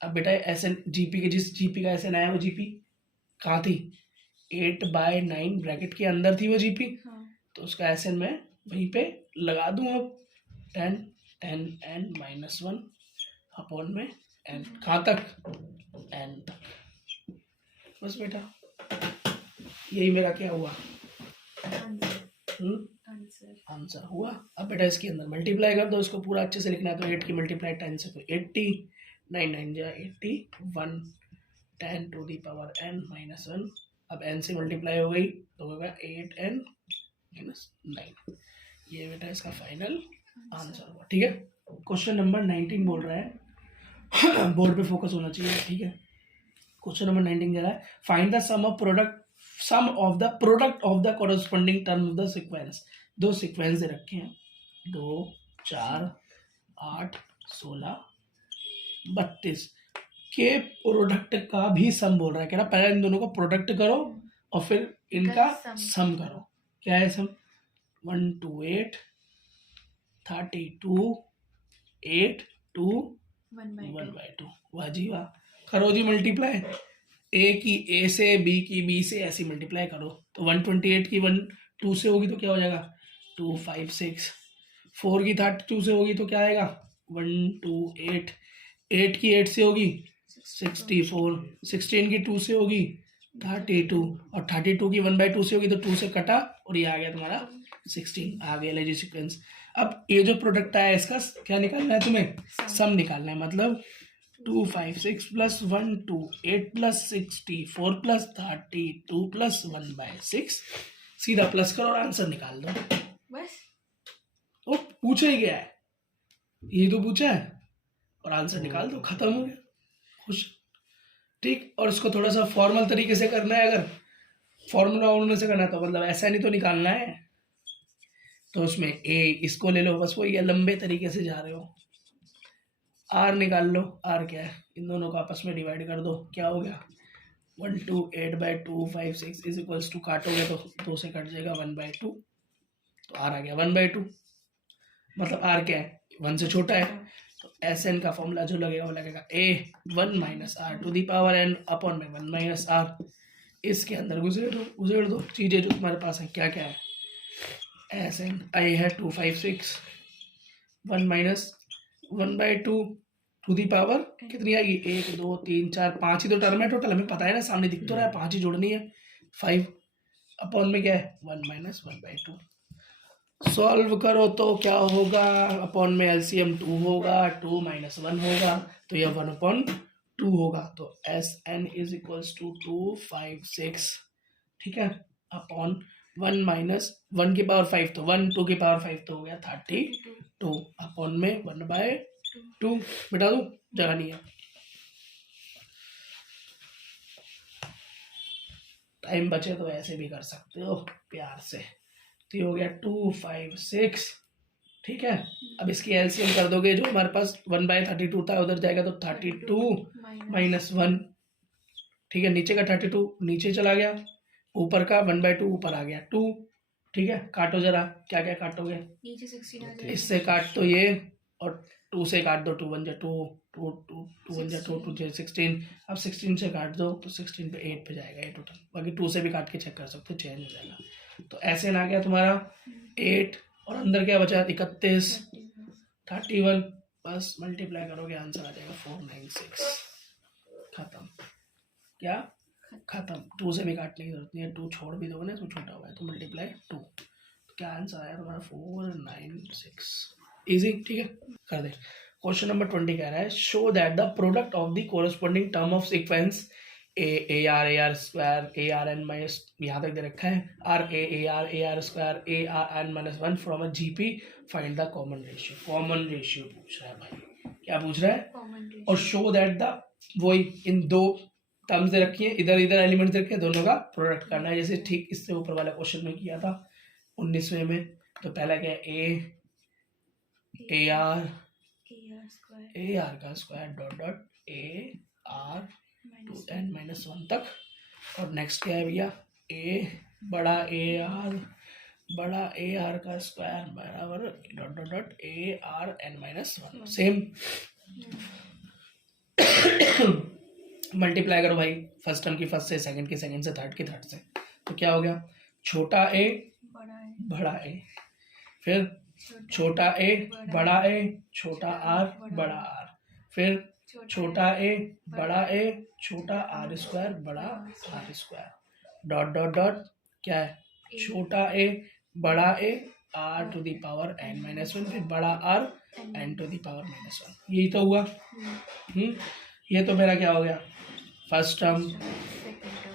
अब बेटा SN जीपी के, जिस जीपी का SN आया वो जीपी कहाँ थी, 8/9 ब्रैकेट के अंदर थी वो जीपी, तो उसका SN मैं वहीं पे लगा दूं। अब 10 N - 1 अपॉन में N, कहाँ तक, N तक, बस बेटा यही मेरा क्या हुआ, आंसर हुआ। अब बेटा इसके अंदर मल्टीप्लाई कर दो, इसको पूरा अच्छे से लिखना है, तो 8 की मल्टीप्लाई 10 से तो 80, 9 9 जा 81, 10 टू दी पावर N - 1। अब N से मल्टीप्लाई हो गई तो होगा 8N - 9। ये बेटा इसका फाइनल आंसर हुआ। ठीक है, क्वेश्चन नंबर 19 बोल रहा है बोर्ड पे फोकस होना चाहिए। ठीक है, क्वेश्चन नंबर 19 कह रहा है find the sum of the product of the corresponding term of the sequence. दो सीक्वेंस दे रखे हैं, 2 4 8 16 32 के प्रोडक्ट का भी सम बोल रहा है। कह रहा पहले इन दोनों को प्रोडक्ट करो और फिर इनका सम करो। क्या है सम, 128 32 8 2 1/2। वाह जी वाह, करो जी मल्टीप्लाई, ए की ए से, बी की बी से, ऐसी मल्टीप्लाई करो। तो 128 की 1 2 से होगी तो क्या हो जाएगा 2 5 6, 4 की 32 से होगी तो क्या आएगा 1 2 8, 8 की 8 से होगी 64, 16 की 2 से होगी 32 और 32 की 1/2 से होगी तो 2 से कटा और ये आ गया तुम्हारा 16, आ गया लेजी सीक्वेंस। अब ये जो प्रोडक्ट आया इसका क्या निकालना है तुम्हें, सम निकालना है। मतलब 2 5 6 प्लस 1 2 8 प्लस 64 प्लस 32 प्लस 1/6, सीधा प्लस करो और आंसर निकाल दो बस। वो पूछा ही गया है, ये तो पूछा है और आंसर निकाल दो, खत्म हो गया, खुश। ठीक, और इसको थोड़ा सा फॉर्मल तरीके से करना है, अगर फॉर्मूला उन्होंने से करना है तो मतलब ऐसा नहीं तो निकालना है, तो उसमें ए इसको ले लो, बस वो ये लंबे तरीके से जा रहे हो। आर निकाल लो, आर क्या है, इन दोनों को आपस में डिवाइड कर दो, क्या हो गया 1 2 8/2 5 6 इज इक्वल्स टू, काटोगे तो 2 से कट जाएगा 1/2, तो आर आ गया 1/2। मतलब आर क्या है 1 से छोटा है, तो एस एन का फॉर्मूला जो लगेगा वो लगेगा A1 - R to the power N upon में 1 - R। इसके अंदर घुसेड़ दो चीजें जो तुम्हारे पास है, क्या क्या है, एस एन आई है 2 5 6, 1 - 1/2 टू दी पावर कितनी आएगी 1 2 3 4 5 ही तो टर्म है टोटल, हमें पता है ना, सामने दिख तो रहा है 5 ही जोड़नी है 5 अपॉन में क्या है 1 माइनस 1/2। सॉल्व करो तो क्या होगा, अपॉन में एलसीएम 2 होगा, 2 माइनस 1 होगा, तो यह 1/2 होगा। तो S N is equals to 2 5 6, ठीक है, अपॉन 1 माइनस 1 की पावर 5, तो 1 2 की पावर 5 तो हो गया 32, अपॉन में 1/2। मिटा दूं, जगह नहीं है, टाइम बचे तो ऐसे भी कर सकते हो प्यार से। तो ये हो गया 2 5 6, ठीक है। अब इसकी एलसीएम कर दोगे, जो हमारे पास 1/32 था उधर जाएगा तो 32 माइनस 1, ठीक है, नीचे का 32 नीचे चला गया, ऊपर का 1/2 ऊपर आ गया 2, ठीक है। काटो जरा, क्या क्या काटोगे, नीचे 16 आ जाएगा, इससे काट दो ये, और 2 से काट दो, 2 1 जा 2, 2 2 1 जा 2, 2 जा 16। अब 16 से काट दो तो 16 पे 8 पे जाएगा ये टोटल, बाकी 2 से भी काट के चेक कर सकते हो, चेंज हो जाएगा। तो ऐसे ना गया तुम्हारा 8, और अंदर क्या बचा 31 31, बस मल्टीप्लाई करोगे आंसर आ जाएगा 496। खत्म, क्या खत्म। 2 से भी काटने की जरूरत नहीं है, 2 छोड़ भी दोगे ना तो छोटा हुआ है, तो मल्टीप्लाई 2, तो क्या आंसर आया तुम्हारा 496। इजी, ठीक है, कर दे। क्वेश्चन नंबर 20 कह रहा है show that the product of the corresponding term of sequence A R square A R N minus, यहाँ तक दे रखा है, A R square A R N minus 1 from a GP, find the common ratio. Common ratio पूछ रहा है भाई, क्या पूछ रहा है, और शो दैट द, वही इन दो टर्म्स दे रखी है, इधर इधर एलिमेंट दे रखे हैं, दोनों का प्रोडक्ट करना है, जैसे ठीक इससे ऊपर वाला क्वेश्चन में किया था 19वें में। तो पहला क्या है, ए आर का square dot dot A R to N minus 1 तक, और नेक्स्ट क्या है भैया, बड़ा ए आर का स्क्वायर बराबर dot dot dot A R N minus 1, same. Multiply करो भाई, फर्स्ट टर्म की फर्स्ट से, सेकंड की सेकंड से, थर्ड की थर्ड से, तो क्या हो गया, छोटा ए बड़ा ए, फिर छोटा ए बड़ा ए छोटा आर बड़ा आर, फिर छोटा ए बड़ा ए छोटा आर स्क्वायर बड़ा R square, dot dot dot क्या है, छोटा ए बड़ा A R to the power N minus 1, फिर बड़ा R N to the power minus 1, यही तो हुआ। ये तो मेरा क्या हो गया, फर्स्ट टर्म,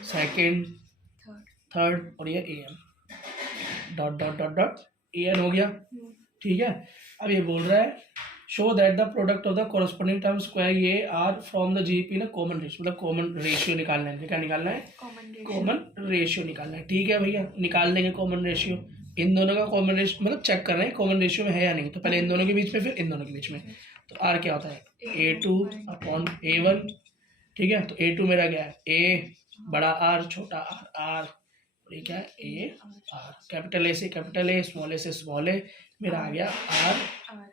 सेकेंड, थर्ड, और ये A N, dot dot dot dot A N हो गया, ठीक है। अब ये बोल रहा है show that the product of the corresponding term square ये आर फ्रॉम द जीपी ना कॉमन रेशियो, मतलब कॉमन रेशियो निकालना है, क्या निकालना है, कॉमन रेशियो निकालना है, ठीक है भैया, निकाल देंगे कॉमन रेशियो। इन दोनों का कॉमन रेशियो मतलब चेक कर रहे हैं कॉमन रेशियो में है या नहीं, तो पहले इन दोनों के बीच में, फिर इन दोनों के बीच में। तो आर क्या होता है, A2 अपॉन A1, ठीक है। तो A2 मेरा क्या है, ए बड़ा आर छोटा आर आर, ये क्या है ए आर, कैपिटल ए से कैपिटल ए, स्मॉल ए से स्मॉल ए, मेरा आ गया आर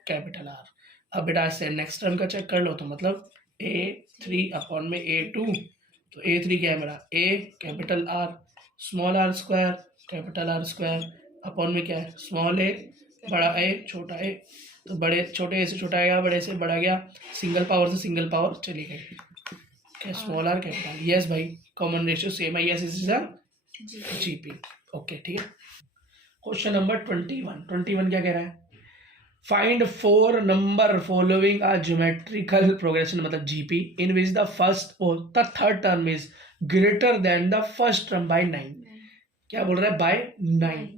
कैपिटल आर। अब बेटा इससे नेक्स्ट टर्म का चेक कर लो, तो मतलब A3 अपॉन में A2, तो A3 क्या है मेरा, A capital R small R square capital R square, upon में क्या है, स्मॉल ए बड़ा ए छोटा ए, तो बड़े छोटे ए से छोटा गया, बड़े से बड़ा गया, सिंगल पावर से सिंगल पावर चली गई, क्या स्मॉल आर कैपिटल, यस भाई कॉमन रेशियो सेम है, यस इज जीपी, ओके, ठीक है। क्वेश्चन नंबर 21 क्या कह रहा है, find 4 number following a geometrical progression, मतलब GP, in which the first और the third term is greater than the first term by 9, क्या बोल रहा है, by 9,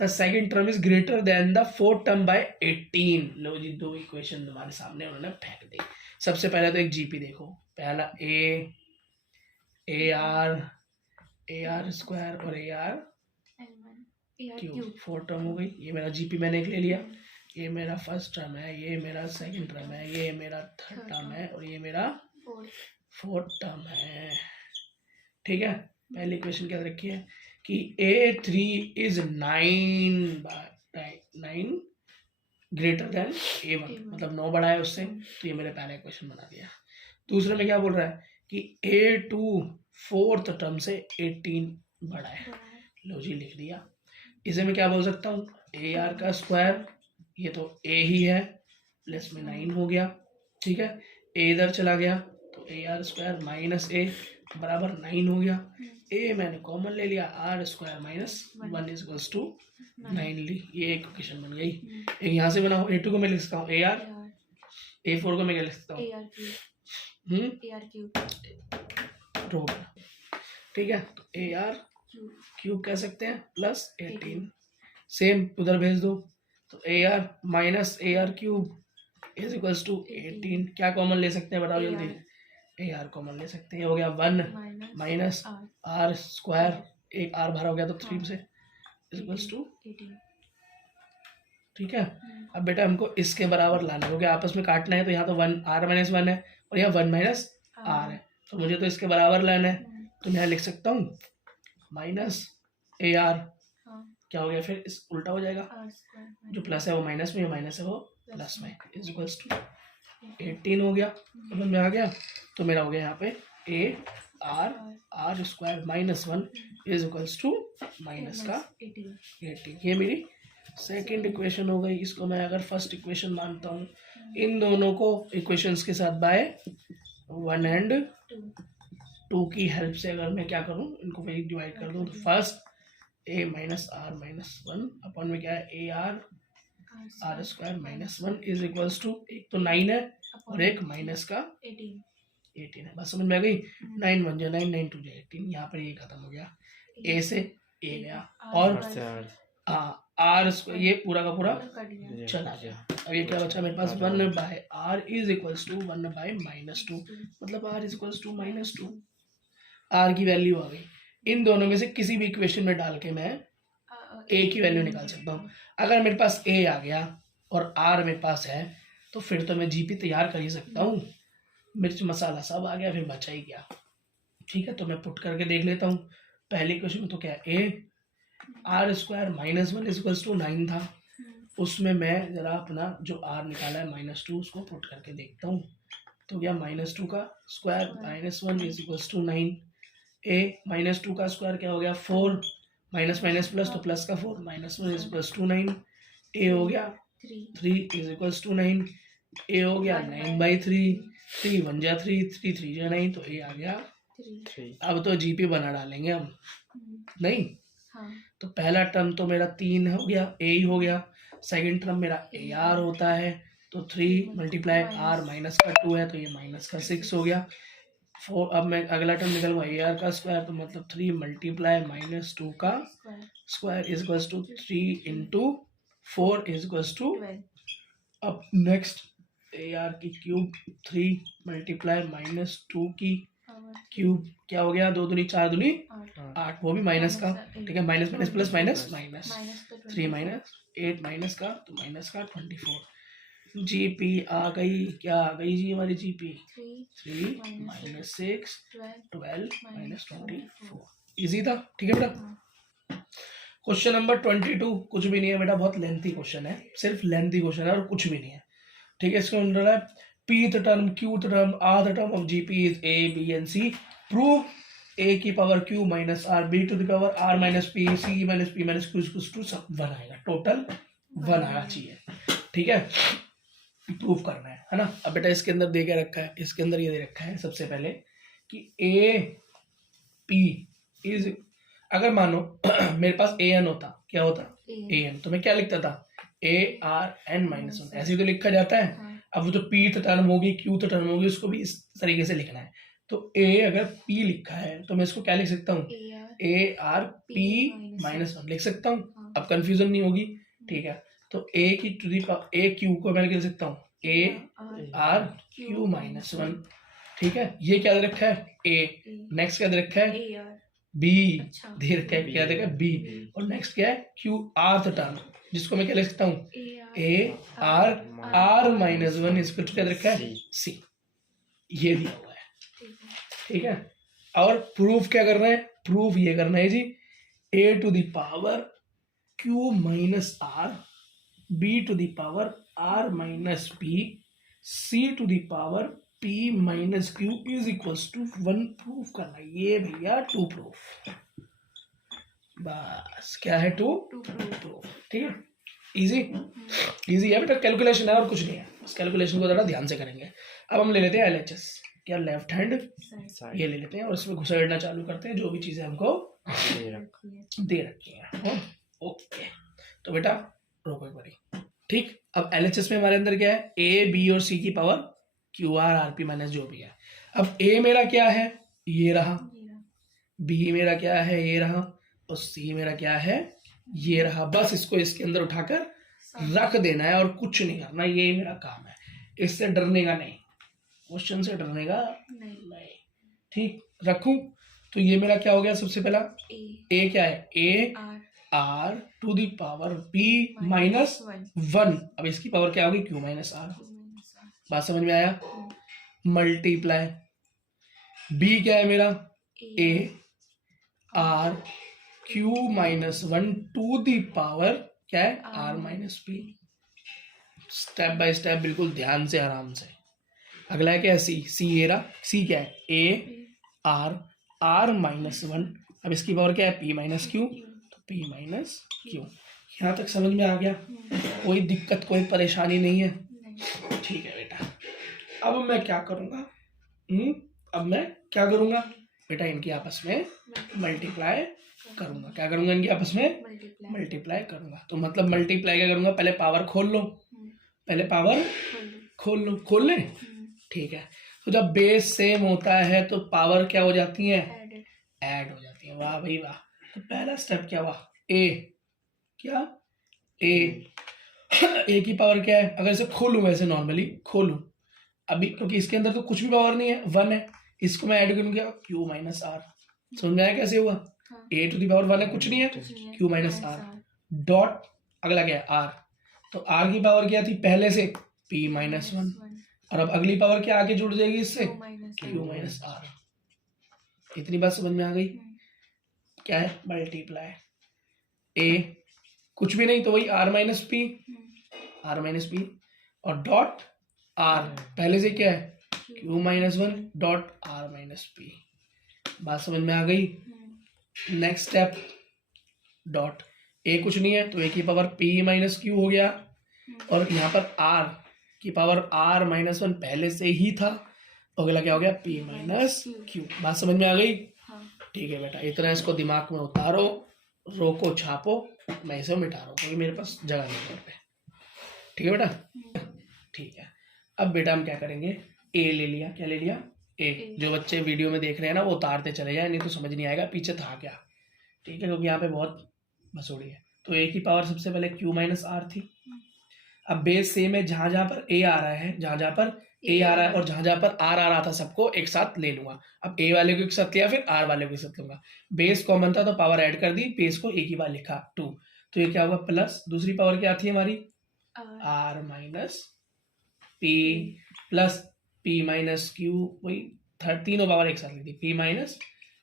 the second term is greater than the fourth term by 18। लो जी, दो इक्वेशन तुम्हारे सामने उन्होंने फेंक दी। सबसे पहले तो एक जीपी देखो, पहला ए आर स्क्वायर और ए आर क्यूब, 4 टर्म हो गई, ये मेरा जीपी मैंने एक ले लिया, ये मेरा फर्स्ट टर्म है, ये मेरा सेकंड टर्म है, ये मेरा थर्ड टर्म है, और ये मेरा फोर्थ टर्म है, ठीक है। पहली इक्वेशन क्या रखी है कि A3 is 9 greater than A1, मतलब 9 बड़ा है उससे, तो ये मैंने पहला इक्वेशन बना दिया। दूसरे में क्या बोल रहा है कि A2 फोर्थ टर्म से 18 बड़ा है, लो जी लिख दिया। इसे मैं क्या बोल सकता हूँ, ए आर का स्क्वायर, ये तो ए ही है, प्लस में 9 हो गया, ठीक है, ए इधर चला गया तो A R square minus A, बराबर 9 हो गया। ए मैंने कॉमन ले लिया, R square minus 1 is equals to 9 ली। ये एक इक्वेशन बन गई। एक यहाँ से बनाओ, A2 को मैं लिख सकता हूँ AR, A4 को मैं क्या लिख सकता हूँ रोड। ठीक है, तो AR क्यूब कह सकते हैं प्लस 18, सेम उधर भेज दो। तो AR minus AR cube is equals to 18। क्या कॉमन ले सकते हैं बताओ जल्दी? AR कॉमन ले सकते हैं। ये हो गया 1 माइनस आर स्क्वायर, एक आर बाहर हो गया तो 3 से इज इक्वल्स टू। ठीक है, अब बेटा हमको इसके बराबर लाना है क्योंकि आपस में काटना है। तो यहाँ तो 1 R माइनस 1 है और यहाँ 1 माइनस आर है, तो मुझे तो इसके बराबर लाना है। तो मैं यहाँ लिख सकता हूँ माइनस AR, क्या हो गया फिर इस उल्टा हो जाएगा, जो प्लस है वो माइनस में, माइनस है वो प्लस में, इज इक्वल्स टू 18 हो गया। समझ में आ गया? तो मेरा हो गया यहाँ पे AR square minus 1 is equals to minus का 18। ये मेरी सेकेंड इक्वेशन हो गई। इसको मैं अगर फर्स्ट इक्वेशन मानता हूँ, इन दोनों को इक्वेशंस के साथ बाय 1 एंड 2 की हेल्प से अगर मैं क्या करूँ, इनको वही डिवाइड कर दूँ, तो first A minus R minus 1 upon में क्या है AR square minus 1 is equals to, एक तो 9 है और एक माइनस का 18 है। बस समझ में आ गई? 9 1 जा 9, 9 2 जा 18। यहाँ पर ये खत्म हो गया, A से A गया और आर स्क्वायर ये पूरा का पूरा चला गया। अब ये क्या बचा मेरे पास, 1 by R is equals to 1 by minus 2, मतलब R is equals to minus 2। R की वैल्यू आ गई। इन दोनों में से किसी भी इक्वेशन में डाल के मैं ए की वैल्यू निकाल सकता हूँ। अगर मेरे पास ए आ गया और आर मेरे पास है तो फिर तो मैं जीपी तैयार कर ही सकता हूँ। मिर्च मसाला सब आ गया, फिर बचा ही क्या। ठीक है, तो मैं पुट करके देख लेता हूँ। पहले इक्वेशन में तो क्या A R square minus 1 is equals to 9 था, उसमें मैं जरा अपना जो आर निकाला है माइनस 2 उसको पुट करके देखता हूँ। तो क्या माइनस 2 का square minus 1 is equals to 9। A minus 2 का स्क्वायर क्या हो गया 4, माइनस माइनस प्लस तो प्लस का 4, minus 1 is equals to 9। A हो गया 3 इज इक्वल्स टू 9। ए हो गया 9/3, 3 1 जा 3, 3 3 जा 9, तो ए आ गया 3। अब तो जीपी बना डालेंगे हम, नहीं? तो पहला टर्म तो मेरा 3 हो गया, ए ही हो गया। सेकंड टर्म मेरा ए आर होता है, तो 3 मल्टीप्लाई आर माइनस का 2 है तो ये माइनस का 6 हो गया। 4, अब मैं अगला टर्म निकलूंगा ए आर का स्क्वायर, तो मतलब 3 मल्टीप्लाई माइनस 2 का square is equals to 3 into 4 is equals to. अब नेक्स्ट ए आर की क्यूब, 3 मल्टीप्लाई माइनस 2 की क्यूब, क्या हो गया 2 दूनी 4 दूनी 8, वो भी माइनस का। ठीक है, minus minus plus minus minus, 3 minus 8 minus का तो माइनस का 24। जीपी आ गई, क्या आ गई जी हमारी जीपी 3 माइनस 6 12 माइनस 24। इजी था। ठीक है बेटा। क्वेश्चन नंबर 22 कुछ भी नहीं है बेटा, बहुत लेंथी क्वेश्चन है, सिर्फ लेंथी क्वेश्चन है और कुछ भी नहीं है। ठीक है, इसका अंदर है pth term, qth term, rth term of GP is a, b and c. Prove a की power q minus r, b to the power r minus p, c minus p minus q equals to सब 1 आएगा, टोटल 1 आना चाहिए। ठीक है, प्रूफ करना है ना। अब बेटा इसके अंदर दे के रखा है, इसके अंदर ये दे रखा है सबसे पहले कि a p इज, अगर मानो मेरे पास a n होता, क्या होता a n, तो मैं क्या लिखता था a r n माइनस 1, ऐसे ही तो लिखा जाता है। अब वो जो पी टर्म होगी क्यू टर्म होगी उसको भी इस तरीके से लिखना है। तो ए अगर पी लिखा है तो मैं इसको क्या लिख सकता हूँ ए आर पी माइनस 1 लिख सकता हूँ। अब कंफ्यूजन नहीं होगी। ठीक है, तो ए की to the power A Q को मैं लिख सकता हूँ ए आर क्यू माइनस 1। ठीक है, ये क्या दे रखा है ए, नेक्स्ट क्या दे रखा है बी, दे रखा है क्या देखा बी, और नेक्स्ट क्या है क्यू आर टर्म, जिसको मैं क्या लिख सकता हूँ ए आर आर माइनस 1 इसको क्या रखा है सी, ये दिया हुआ है। ठीक है, और प्रूफ क्या करना है, प्रूफ ये करना है जी A to the power Q minus R, B to the power R minus P, C to the power P minus Q is equals to 1 proof करना है। ये भैया 2 प्रूफ, बस क्या है 2 प्रूफ। ठीक है, इजी इजी है बेटा, कैलकुलेशन है और कुछ नहीं है, बस कैलकुलेशन को ज़रा ध्यान से करेंगे। अब हम ले लेते हैं एलएचएस। क्या लेफ्ट हैंड साइड ये ले लेते हैं और इसमें घुसेड़ना चालू करते हैं जो भी चीजें हमको दे रखी है। ओके, तो बेटा रोको एक बारी। ठीक, अब एलएचएस में हमारे अंदर क्या है, ए बी और सी की power Q R are P minus जो भी है। अब ए मेरा क्या है, ये रहा, बी मेरा क्या है, ये रहा, और सी मेरा क्या है, ये रहा। बस इसको इसके अंदर उठाकर रख देना है और कुछ नहीं करना, ये मेरा काम है। इससे डरने का नहीं, क्वेश्चन से डरने का नहीं। ठीक, रखूं तो ये मेरा क्या हो गया, सबसे पहला ए क्या है, A R to the power B minus 1। अब इसकी पावर क्या होगी, क्यू माइनस आर। बात समझ में आया। मल्टीप्लाई बी क्या है मेरा, A R Q minus 1 to the power क्या है, R minus P. Step by step, बिल्कुल ध्यान से, आराम से। अगला है क्या है, सी। सी ये रहा, सी क्या है, ए आर आर माइनस 1। अब इसकी पावर क्या है, पी माइनस क्यू, तो पी माइनस क्यू। यहाँ तक समझ में आ गया, कोई दिक्कत कोई परेशानी नहीं है। ठीक है बेटा, अब मैं क्या करूँगा, अब मैं क्या करूँगा बेटा, इनकी आपस में मल्टीप्लाई करूँगा। क्या करूँगा, इनकी आपस में मल्टीप्लाई करूँगा। तो मतलब मल्टीप्लाई क्या करूँगा, पहले पावर खोल लो, पहले पावर खोल लो, खोल ले। ठीक है, तो जब बेस सेम होता है तो पावर क्या हो जाती है, ऐड हो जाती है। वाह भाई वाह। तो पहला स्टेप क्या हुआ, ए क्या, ए की पावर क्या है, अगर इसे खोलूं, वैसे नॉर्मली खोलूं अभी, क्योंकि इसके अंदर तो कुछ भी पावर नहीं है, 1 है, इसको मैं ऐड करूंगा क्यू माइनस आर। समझ में आया कैसे हुआ, ए टू दी पावर 1 है, कुछ नहीं है, क्यू माइनस आर डॉट, अगला क्या है आर, तो आर की पावर क्या थी पहले से, पी माइनस 1, और अब अगली पावर क्या आगे जुड़ जाएगी इससे, क्यू माइनस आर। इतनी बात समझ में आ गई। क्या है, मल्टीप्लाई ए कुछ भी नहीं तो वही R minus P, R minus P, और डॉट आर पहले से क्या है, Q minus 1 dot R minus P. बात समझ में आ गई। नेक्स्ट स्टेप, डॉट ए कुछ नहीं है तो ए की पावर पी माइनस क्यू हो गया, और यहाँ पर आर की पावर आर माइनस 1 पहले से ही था, अगला क्या हो गया, पी माइनस क्यू। बात समझ में आ गई। ठीक है बेटा, इतना इसको दिमाग में उतारो, रोको, छापो, मैं इसे मिटा रहा हूँ क्योंकि मेरे पास जगह नहीं है पे। ठीक है बेटा, ठीक है। अब बेटा हम क्या करेंगे, ए ले लिया, क्या ले लिया, ए। जो बच्चे वीडियो में देख रहे हैं ना वो उतारते चले जाए, नहीं तो समझ नहीं आएगा पीछे था क्या। ठीक है, क्योंकि यहाँ पे बहुत मसूड़ी है। तो ए की पावर सबसे पहले क्यू माइनस आर थी। अब बेस सेम है, जहां जहां पर ए आ रहा है, जहां जहां पर ए आ रहा है और जहां जहां पर आर आ रहा था, सबको एक साथ ले लूंगा। अब ए वाले को एक साथ लिया, फिर आर वाले को एक साथ लूंगा। बेस कॉमन था तो पावर ऐड कर दी, बेस को एक ही बार लिखा 2, तो ये क्या होगा प्लस, दूसरी पावर क्या थी हमारी, R minus P plus P minus Q, वही तीनों पावर एक साथ ली थी, पी माइनस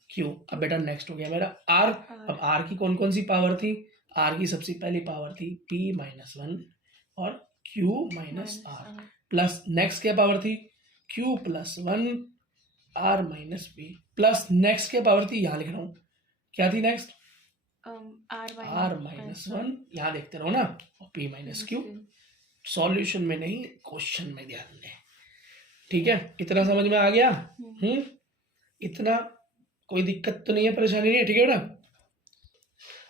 क्यू। अब बेटा नेक्स्ट हो गया मेरा आर। अब आर की कौन कौन सी पावर थी, आर की सबसे पहली पावर थी पी माइनस 1 और Q minus R, plus next क्या पावर थी, Q plus 1 R minus P, plus next क्या पावर थी, यहाँ लिख रहा हूँ, क्या थी नेक्स्ट, आर माइनस 1, यहाँ देखते रहो ना, और पी माइनस क्यू। सॉल्यूशन में नहीं, क्वेश्चन में ध्यान दें। ठीक है, इतना समझ में आ गया। इतना कोई दिक्कत तो नहीं है, परेशानी नहीं है। ठीक है बेटा,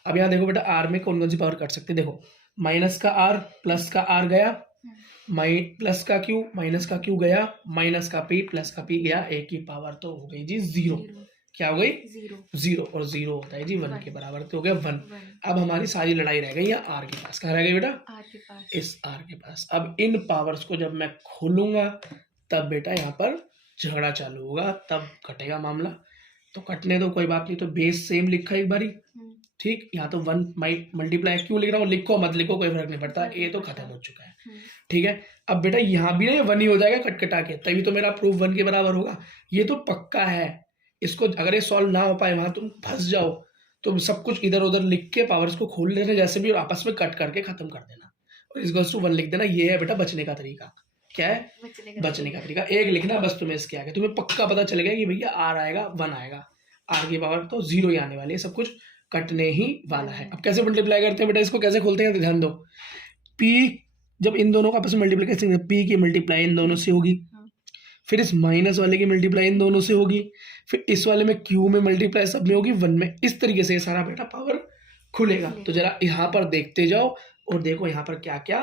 अब यहाँ देखो बेटा, आर में कौन कौन सी पावर कट सकते हैं, देखो माइनस का आर, प्लस का आर गया, प्लस का क्यू, माइनस का क्यू गया, माइनस का पी, प्लस का पी गया, ए की पावर तो हो गई जी 0। क्या हो गई, 0, और 0 होता है जी 1 के बराबर, तो हो गया 1। अब हमारी सारी लड़ाई रह गई यहाँ आर के पास। कहाँ रह गई बेटा, आर के पास, इस आर के पास। अब इन पावर्स को जब मैं खोलूंगा तब बेटा यहाँ पर झगड़ा चालू होगा, तब कटेगा मामला। तो कटने दो, कोई बात नहीं। तो बेस सेम लिखा एक बारी, ठीक, यहाँ तो 1 मल्टीप्लाई क्यों लिख रहा हूँ, लिखो मत लिखो कोई फर्क नहीं पड़ता, ए तो खत्म हो चुका है। ठीक है, अब बेटा यहाँ भी ना 1 ही हो जाएगा कट कटा के, तभी तो मेरा प्रूफ 1 के बराबर होगा, ये तो पक्का है। इसको अगर ये सॉल्व ना हो पाए, वहां तुम फंस जाओ, तो सब कुछ इधर उधर लिख के पावर्स को खोल लेना जैसे भी, और आपस में कट करके खत्म कर देना, और इस गोस टू 1 लिख देना। ये है बेटा बचने का तरीका। क्या है, बचने का तरीका। एक लिखना बस तुम्हें इसके आगे, तुम्हें पक्का पता चलेगा कि भैया आर आएगा 1 आएगा, आर की पावर तो 0 ही आने वाली है, सब कुछ कटने ही वाला है। अब कैसे मल्टीप्लाई करते हैं बेटा, इसको कैसे खोलते हैं, तो ध्यान दो। पी जब इन दोनों का आपस में मल्टीप्लिकेशन, पी की मल्टीप्लाई इन दोनों से होगी, फिर इस माइनस वाले की मल्टीप्लाई इन दोनों से होगी, फिर इस वाले में क्यू में मल्टीप्लाई सब में होगी 1 में। इस तरीके से ये सारा बेटा पावर खुलेगा। तो जरा यहाँ पर देखते जाओ और देखो यहाँ पर क्या क्या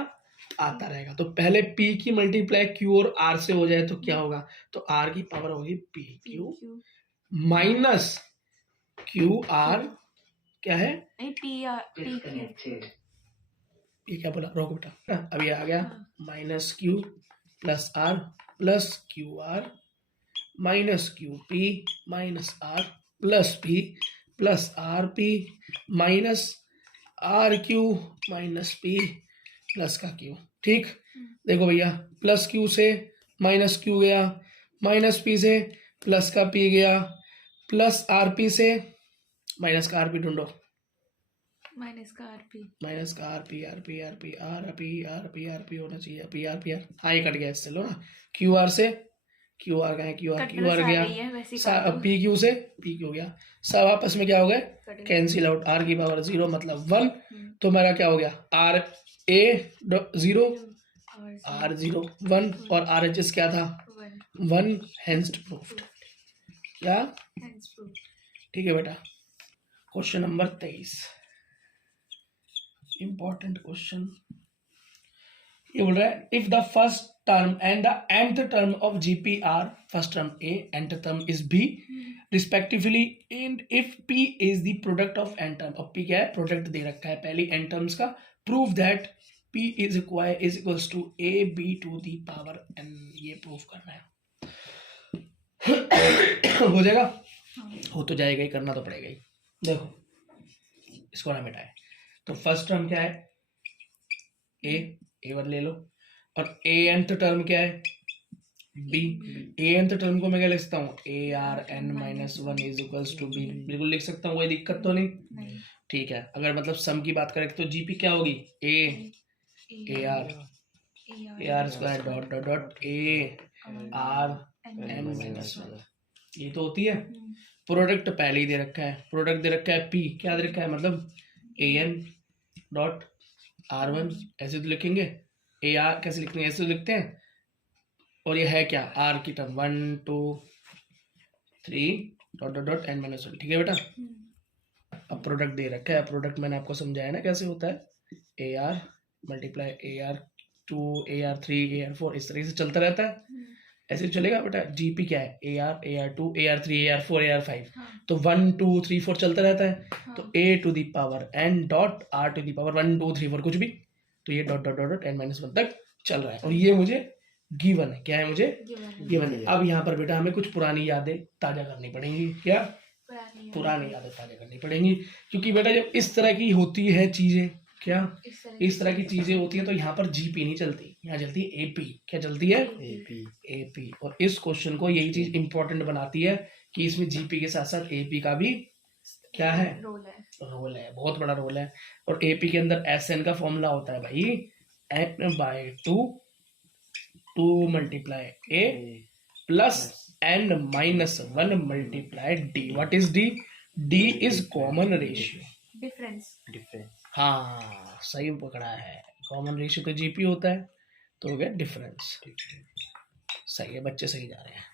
आता रहेगा। तो पहले p की मल्टीप्लाई q और r से हो जाए तो क्या होगा, तो r की पावर होगी p q minus q r क्या है, ये क्या बोला, रोको बेटा, अब ये आ गया minus q plus r plus Q R minus Q P minus R plus P plus R P minus R Q minus P plus का क्यू। ठीक, देखो भैया, प्लस क्यू से माइनस क्यू गया, माइनस पी से प्लस का पी गया, प्लस आर पी से माइनस का आर पी ढूंढो, माइनस का R P R P R P R P R P R P होना चाहिए, पी आर पी आर, हाँ ये कट गया, इससे लो ना, क्यू आर से क्यू आर का है, क्यू आर गया, पी क्यू से पी क्यू गया, सब आपस में क्या हो गए, कैंसिल आउट, आर की पावर 0 मतलब 1, तो मेरा क्या हो गया, आर ए 0 आर 0 1 और आर एच एस क्या था 1, हेंस प्रूव्ड, क्या, ठीक है बेटा। क्वेश्चन नंबर 23, इंपॉर्टेंट क्वेश्चन, ये बोल रहा है if the first term and the nth term of GP R, first term A nth term is B respectively, and if p is the product of n term, अब p क्या है, प्रोडक्ट दे रखा है पहली n टर्म्स का, prove that p is equals to a b to the power n, ये प्रूव करना है। हो जाएगा, हो तो जाएगा ही, करना तो पड़ेगा ही। देखो इसको ना मिटाए, तो फर्स्ट टर्म क्या है, ए वन ले लो, और ए nth टर्म क्या है, बी, ए nth टर्म को मैं क्या लिख सकता हूँ, A R N minus 1 is equals to B, बिल्कुल लिख सकता हूँ, कोई दिक्कत तो नहीं, ठीक है। अगर मतलब सम की बात करें तो जीपी क्या होगी, A R square dot dot dot A R N minus 1, ये तो होती है। प्रोडक्ट पहले ही दे रखा है, प्रोडक्ट दे रखा है पी, क्या दे रखा है, मतलब ए एन डॉट आर वन, ऐसे तो लिखेंगे, ए आर कैसे लिखेंगे, ऐसे तो लिखते हैं, और ये है क्या, आर की term 1 2 3 dot dot dot N minus 1, ठीक है बेटा। अब प्रोडक्ट दे रखा है, प्रोडक्ट मैंने आपको समझाया ना कैसे होता है, A are multiply A R 2 A R 3 A R 4, इस तरीके से चलता रहता है, ऐसे चलेगा बेटा। जीपी क्या है, A are 2 A R 3 A R 4 A R 5, तो 1 2 3 4 चलता रहता है, तो a to the power n dot r to the power 1 2 3 4 कुछ भी, तो ये dot dot dot dot N minus 1 तक चल रहा है, और ये मुझे गिवन है, क्या है, मुझे गिवन है। अब यहाँ पर बेटा हमें कुछ पुरानी यादें ताजा करनी पड़ेंगी, क्या, पुरानी यादें ताजा करनी पड़ेंगी, क्योंकि बेटा जब इस तरह की होती है चीजें, क्या इस तरह की चीजें होती हैं, तो यहाँ पर जीपी नहीं चलती, यहाँ चलती है एपी, क्या चलती है, एपी। और इस क्वेश्चन को यही चीज इंपॉर्टेंट बनाती है कि इसमें जीपी के साथ साथ एपी का भी क्या है, रोल है, बहुत बड़ा रोल है। और एपी के अंदर एस एन का फॉर्मूला होता है भाई, N by 2 multiply A plus N minus 1 multiply D, what is D, D is common ratio, difference, हाँ सही पकड़ा है, कॉमन रेशियो तो जीपी होता है, तो हो गया डिफरेंस, सही है, बच्चे सही जा रहे हैं।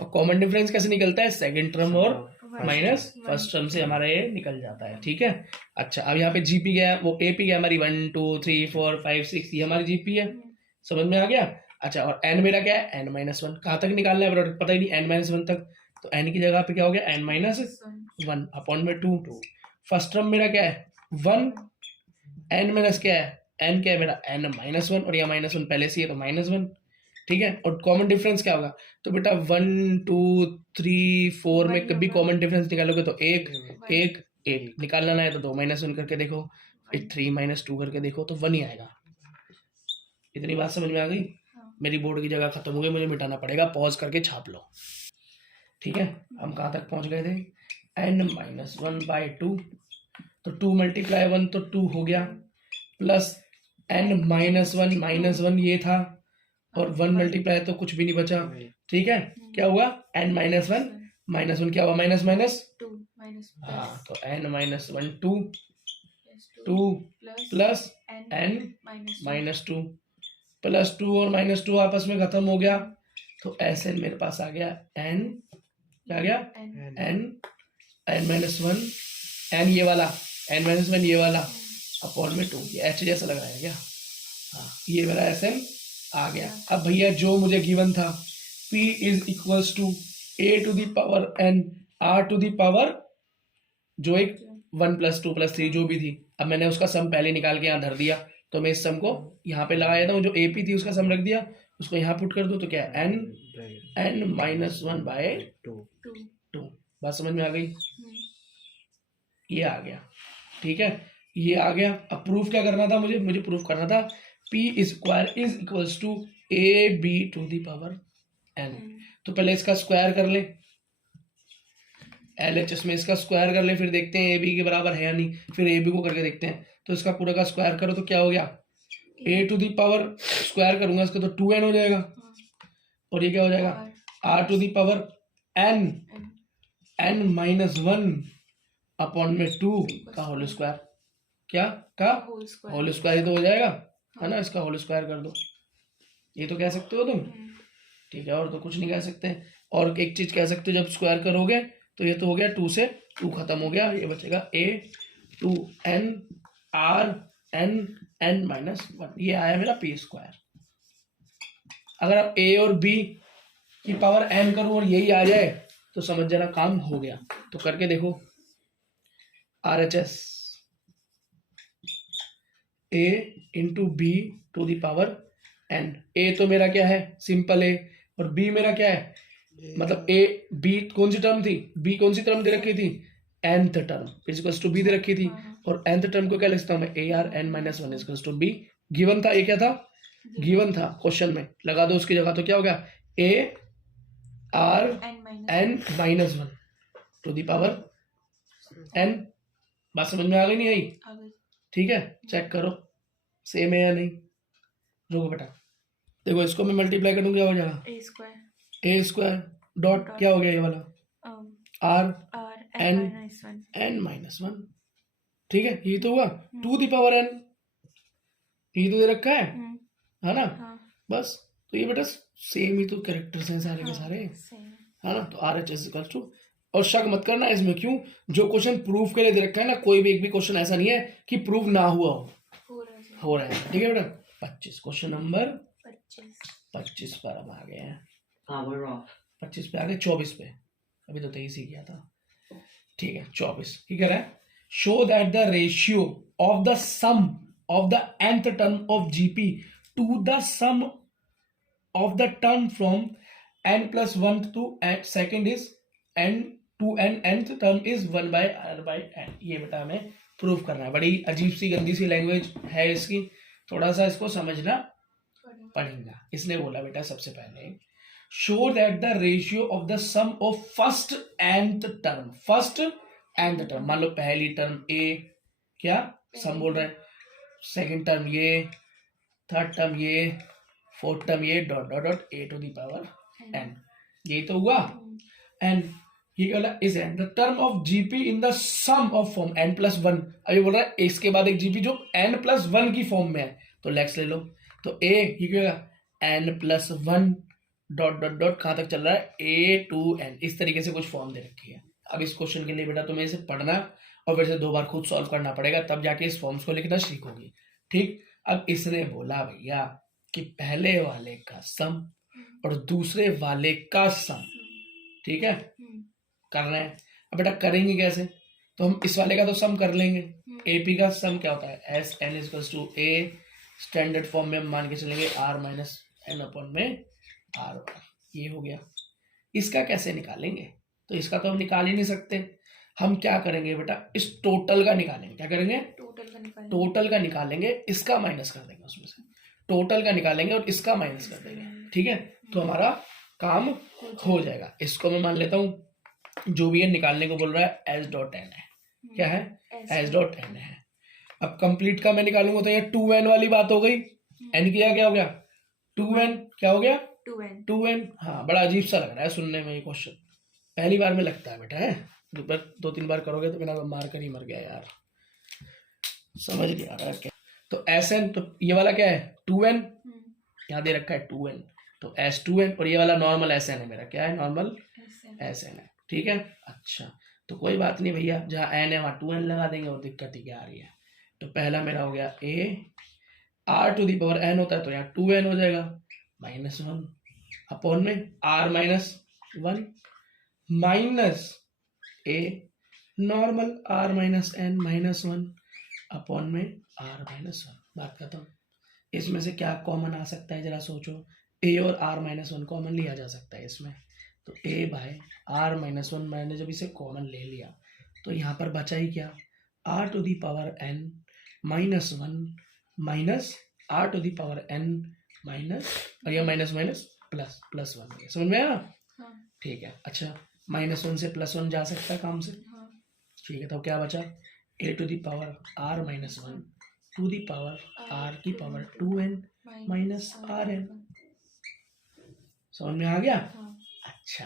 और कॉमन डिफरेंस कैसे निकलता है, सेकंड टर्म और माइनस फर्स्ट टर्म से हमारा ये निकल जाता है, ठीक है। अच्छा, अब यहाँ पे जीपी क्या है, वो एपी क्या हमारी 1 2 3 4 5 6, ये हमारी जीपी है, समझ में आ गया। अच्छा, और एन मेरा क्या है, एन माइनस 1, कहाँ तक निकालना है प्रोडक्ट पता ही नहीं, एन माइनस 1 तक, तो एन की जगह पे क्या हो गया, एन माइनस 1 अपॉन में 2, फर्स्ट टर्म मेरा क्या है 1, एन माइनस क्या है, एन क्या है मेरा, एन माइनस 1, और यहाँ माइनस 1 पहले से है तो माइनस 1, ठीक है। और कॉमन डिफरेंस क्या होगा, तो बेटा 1 2 3 4 में कभी कॉमन डिफरेंस निकालोगे तो एक एक एक, निकालना है तो 2 माइनस 1 करके देखो, फिर 3 माइनस 2 करके देखो, तो 1 ही आएगा। इतनी बात समझ में आ गई, मेरी बोर्ड की जगह खत्म हो गई, मुझे मिटाना पड़ेगा, पॉज करके छाप लो, ठीक है। हम कहाँ तक पहुंच गए थे, एन माइनस 1 बाई 2, तो 2 मल्टीप्लाई 1 तो 2 हो गया, प्लस एन माइनस 1 ये था, और 1 मल्टीप्लाई तो कुछ भी नहीं बचा, ठीक है। क्या हुआ, एन माइनस 1 क्या हुआ, माइनस माइनस 2, हाँ, तो N minus 1 2 plus N minus 2 plus 2 और माइनस 2 आपस में खत्म हो गया, तो एस एन मेरे पास आ गया एन, क्या आ गया N, N minus one, N ये वाला, एन माइनस वन ये वाला अपॉन में 2, ये एच जैसा लग रहा है क्या? हाँ, ये मेरा एस एन आ गया। अब भैया जो मुझे गिवन था P is equals to a to the power n r to the power जो एक 1 + 2 + 3 जो भी थी, अब मैंने उसका सम पहले निकाल के यहाँ धर दिया, तो मैं इस सम को यहाँ पे लगाया था, जो AP थी उसका सम रख दिया, उसको यहाँ पुट कर दो तो क्या है n माइनस 1/2। बात समझ में आ गई? ये आ गया, ठीक है, ये आ गया। अब प्रूफ क्या करना था मुझे प्रूफ करना था P square is equals to AB to the power n। तो पहले इसका स्क्वायर कर ले, LHS में इसका स्क्वायर कर ले, फिर देखते हैं AB के बराबर है या नहीं, फिर AB को करके देखते हैं। तो इसका पूरा का स्क्वायर करो तो क्या हो गया, A to the power square करूंगा इसका तो 2n हो जाएगा, और ये क्या हो जाएगा R to the power n minus 1 upon में 2 का होल स्क्वायर, क्या का होल स्क्वायर, तो हो जाएगा है ना, इसका होल स्क्वायर कर दो, ये तो कह सकते हो तुम, ठीक है, और तो कुछ नहीं कह सकते। और एक चीज कह सकते हो, जब स्क्वायर करोगे तो ये तो हो गया 2 से 2 खत्म हो गया, ये बचेगा a 2n r n n minus 1, ये आया मेरा p स्क्वायर। अगर आप a और b की पावर n करो और यही आ जाए तो समझ जाना काम हो गया। तो करके देखो, RHS a into B to the power n, a तो मेरा क्या है सिंपल a, और b मेरा क्या है, मतलब a b कौन सी टर्म थी, b कौन सी टर्म दे रखी थी, nth term equals to b दे रखी थी, और nth टर्म को क्या लिखता हूं मैं, AR n minus 1 equals to b। Given था, ये क्या था, गिवन था क्वेश्चन में, लगा दो उसकी जगह, तो क्या हो गया AR n minus 1 to the power n। बात समझ में आ गई नहीं आई? ठीक है, चेक करो सेम है या नहीं। रुको बेटा, देखो इसको मैं मल्टीप्लाई करूँ क्या हो जाएगा, a स्क्वायर डॉट क्या हो गया ये वाला r n माइनस 1, ठीक है, ये तो हुआ टू द पावर n, ये तो दे रखा है ना, बस। तो ये बेटा सेम ही तो कैरेक्टर्स हैं सारे के सारे, है ना। तो RHS इक्वल्स टू, और शक मत करना इसमें, क्यों, जो क्वेश्चन प्रूफ के लिए दे रखा है ना, कोई भी एक भी क्वेश्चन ऐसा नहीं है कि प्रूफ ना हुआ हो रहा है, ठीक है बेटा। 25 क्वेश्चन नंबर 25 पर हम आ गए हैं, 25 पे आ गए, 24 पे, अभी तो 23 ही किया था, ठीक है। 24 की कह रहा है, show that the ratio of the sum of the nth term of GP to the sum of the term from n+1 to second is n to n nth term is 1/r/n। ये बेटा हमें प्रूफ करना है, बड़ी अजीब सी गंदी सी लैंग्वेज है इसकी, थोड़ा सा इसको समझना पड़ेगा। इसने बोला बेटा सबसे पहले, show that the ratio of the sum of first nth term, मान लो पहली टर्म a, क्या सम बोल रहे हैं, सेकंड टर्म ये, थर्ड टर्म ये, फोर्थ टर्म ये, dot dot dot a to the power n, ये तो हुआ। एंड ये क्या बोला, is the term of GP in the sum of form n+1, अभी बोल रहा है इसके बाद एक GP जो n+1 की फॉर्म में है, तो लेक्स ले लो, तो a ये क्या n+1 डॉट डॉट डॉट कहां तक चल रहा है, a to n, इस तरीके से कुछ फॉर्म दे रखी है। अब इस क्वेश्चन के लिए बेटा तुम्हें इसे पढ़ना और फिर से 2 बार खुद सॉल्व करना पड़ेगा, तब जाके इस फॉर्म्स को लिखना सीखोगी, ठीक। अब इसने बोला भैया कि पहले वाले का सम और दूसरे वाले का सम, ठीक है, कर रहे हैं। अब बेटा करेंगे कैसे, तो हम इस वाले का तो सम कर लेंगे, AP का सम क्या होता है, SN equals to A, standard form में हम मान के चलेंगे R माइनस n अपॉन में R, ये हो गया। इसका कैसे निकालेंगे, तो इसका तो हम निकाल ही नहीं सकते, हम क्या करेंगे बेटा, इस टोटल का निकालेंगे, क्या करेंगे, टोटल का निकालेंगे, इसका माइनस कर देंगे, उसमें से टोटल का निकालेंगे और इसका माइनस कर देंगे, ठीक है, तो हमारा काम हो जाएगा। इसको मैं मान लेता हूँ जो भी है निकालने को बोल रहा है S.n है, क्या है, S.n है। अब कंप्लीट का मैं निकालूंगा तो ये 2n वाली बात हो गई, n किया क्या हो गया 2n, क्या हो गया 2n। हाँ, बड़ा अजीब सा लग रहा है सुनने में ये क्वेश्चन, पहली बार में लगता है बेटा, है 2-3 बार करोगे तो मेरा मार कर ही मर गया यार, समझ नहीं आ रहा क्या। तो SN, तो ये वाला क्या है 2n, यहाँ दे रखा है 2n, तो S2n, और ये वाला नॉर्मल SN है मेरा, क्या है नॉर्मल ऐसे SN है, ठीक है। अच्छा तो कोई बात नहीं भैया, जहाँ n है वहाँ 2n लगा देंगे और दिक्कत ही क्या आ रही है। तो पहला मेरा हो गया a, r to the power n होता है तो यहाँ 2n हो जाएगा, -1 अपॉन में r -1 minus a normal r -n -1 upon में r -1। बात खत्म। इसमें से क्या कॉमन आ सकता है जरा सोचो, a और r -1 कॉमन लिया जा सकता है इसमें, तो a बाय r -1 मैंने जब इसे कॉमन ले लिया तो यहाँ पर बचा ही क्या, r to the power n -1 minus r to the power n minus, और यह माइनस माइनस प्लस, +1 समझ में आया। हाँ ठीक है। अच्छा -1 से +1 जा सकता है काम से, हाँ ठीक है। तो क्या बचा, a to the power r -1 to the power r की पावर 2n माइनस rn, समझ में आ गया। हाँ अच्छा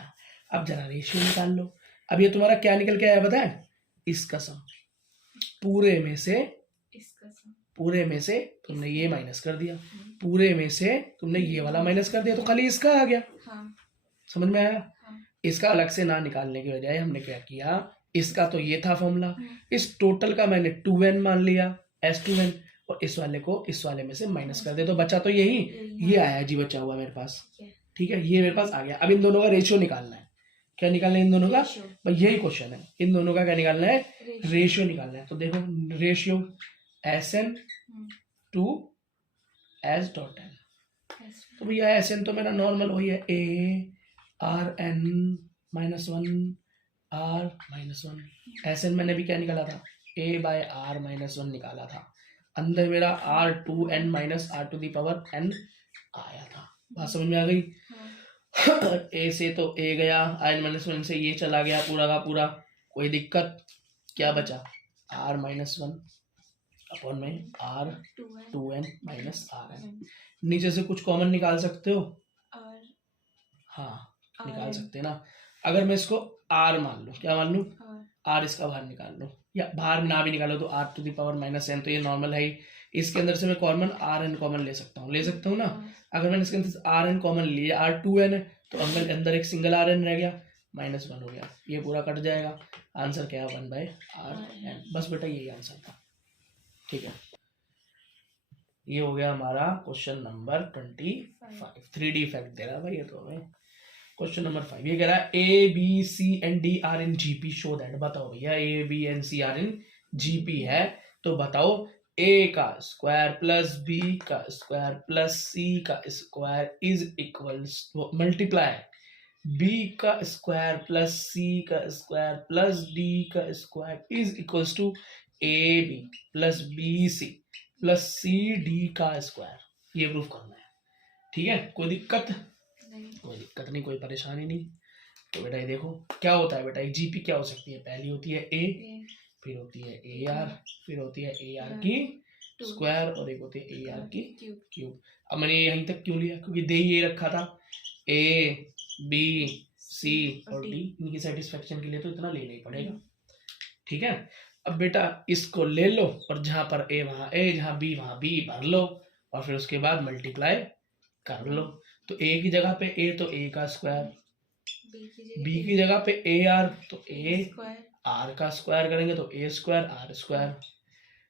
अब जरा रेशियो निकाल लो। अब ये तुम्हारा क्या निकल के आया बताए, इसका सम, पूरे में से, इसका सम पूरे में से तुमने ये माइनस कर दिया, पूरे में से तुमने ये वाला माइनस कर दिया, तो खाली इसका आ गया। हाँ समझ में आया। हाँ इसका अलग से ना निकालने की बजाय हमने क्या किया, इसका तो ये था फॉर्मूला, इस टोटल का मैंने 2n मान लिया S2n, और इस वाले को इस वाले में से माइनस कर दे, तो बचा तो यही, ये आया जी, बचा हुआ मेरे पास, ठीक है, ये मेरे पास आ गया। अब इन दोनों का रेशियो निकालना है, क्या निकालना है इन दोनों का, भाई यही क्वेश्चन है, इन दोनों का क्या निकालना है, रेशियो निकालना है। तो देखो रेशियो SN टू S.n, तो भैया SN तो मेरा नॉर्मल वही है, a rn -1 r -1, SN मैंने भी क्या निकाला था, a बाय r -1 निकाला था, अंदर मेरा r2n minus r to the power n आया था। बात समझ में आ गई। a से तो a गया, r-1 से ये चला गया पूरा का पूरा, कोई दिक्कत, क्या बचा r -1 अपॉन में r2n माइनस rn, नीचे से कुछ कॉमन निकाल सकते हो, हाँ निकाल सकते हैं ना। अगर मैं इसको r मान लूँ, क्या मान लूँ, r इसका बाहर निकाल लो, या बाहर ना भी निकालो तो r to the power -n, तो ये नॉर्मल है ही, इसके अंदर से मैं कॉमन rn कॉमन ले सकता हूँ ना। अगर मैंने इसके अंदर से rn कॉमन लिया, r2n है तो अंदर एक सिंगल rn रह गया, -1 हो गया, ये पूरा कट जाएगा, आंसर क्या है 1/rn, बस बेटा यही आंसर था, ठीक है। ये हो गया हमारा क्वेश्चन नंबर 25। 3D इफेक्ट दे रहा है भाई ये तो हमें। क्वेश्चन नंबर 5 ये कह रहा है A B C and D are in GP, show that. बताओ भैया A B and C are in GP है, तो बताओ A का स्क्वायर प्लस B का स्क्वायर प्लस C का square is equals, multiply B का स्क्वायर प्लस C का स्क्वायर प्लस D का square is equals to AB plus BC plus CD का स्क्वायर, ये प्रूफ करना है, ठीक है। कोई दिक्कत कोई दिक्कत नहीं, कोई परेशानी नहीं। तो बेटा ये देखो क्या होता है बेटा, एक जीपी क्या हो सकती है, पहली होती है ए, फिर होती है ए आर, फिर होती है ए आर की स्क्वायर, और एक होती है ए आर की क्यूब। अब मैंने यहीं तक क्यों लिया, क्योंकि दे ये रखा था ए बी सी और डी, इनकी सेटिस्फेक्शन के लिए तो इतना लेना ही पड़ेगा, ठीक है। अब बेटा इसको ले लो और जहां पर ए वहां ए, जहां बी वहां बी भर लो, और फिर उसके बाद मल्टीप्लाई कर लो। तो ए की जगह पे ए तो ए का स्क्वायर, बी की जगह पे ए आर तो ए आर का स्क्वायर करेंगे तो ए स्क्वायर आर स्क्वायर,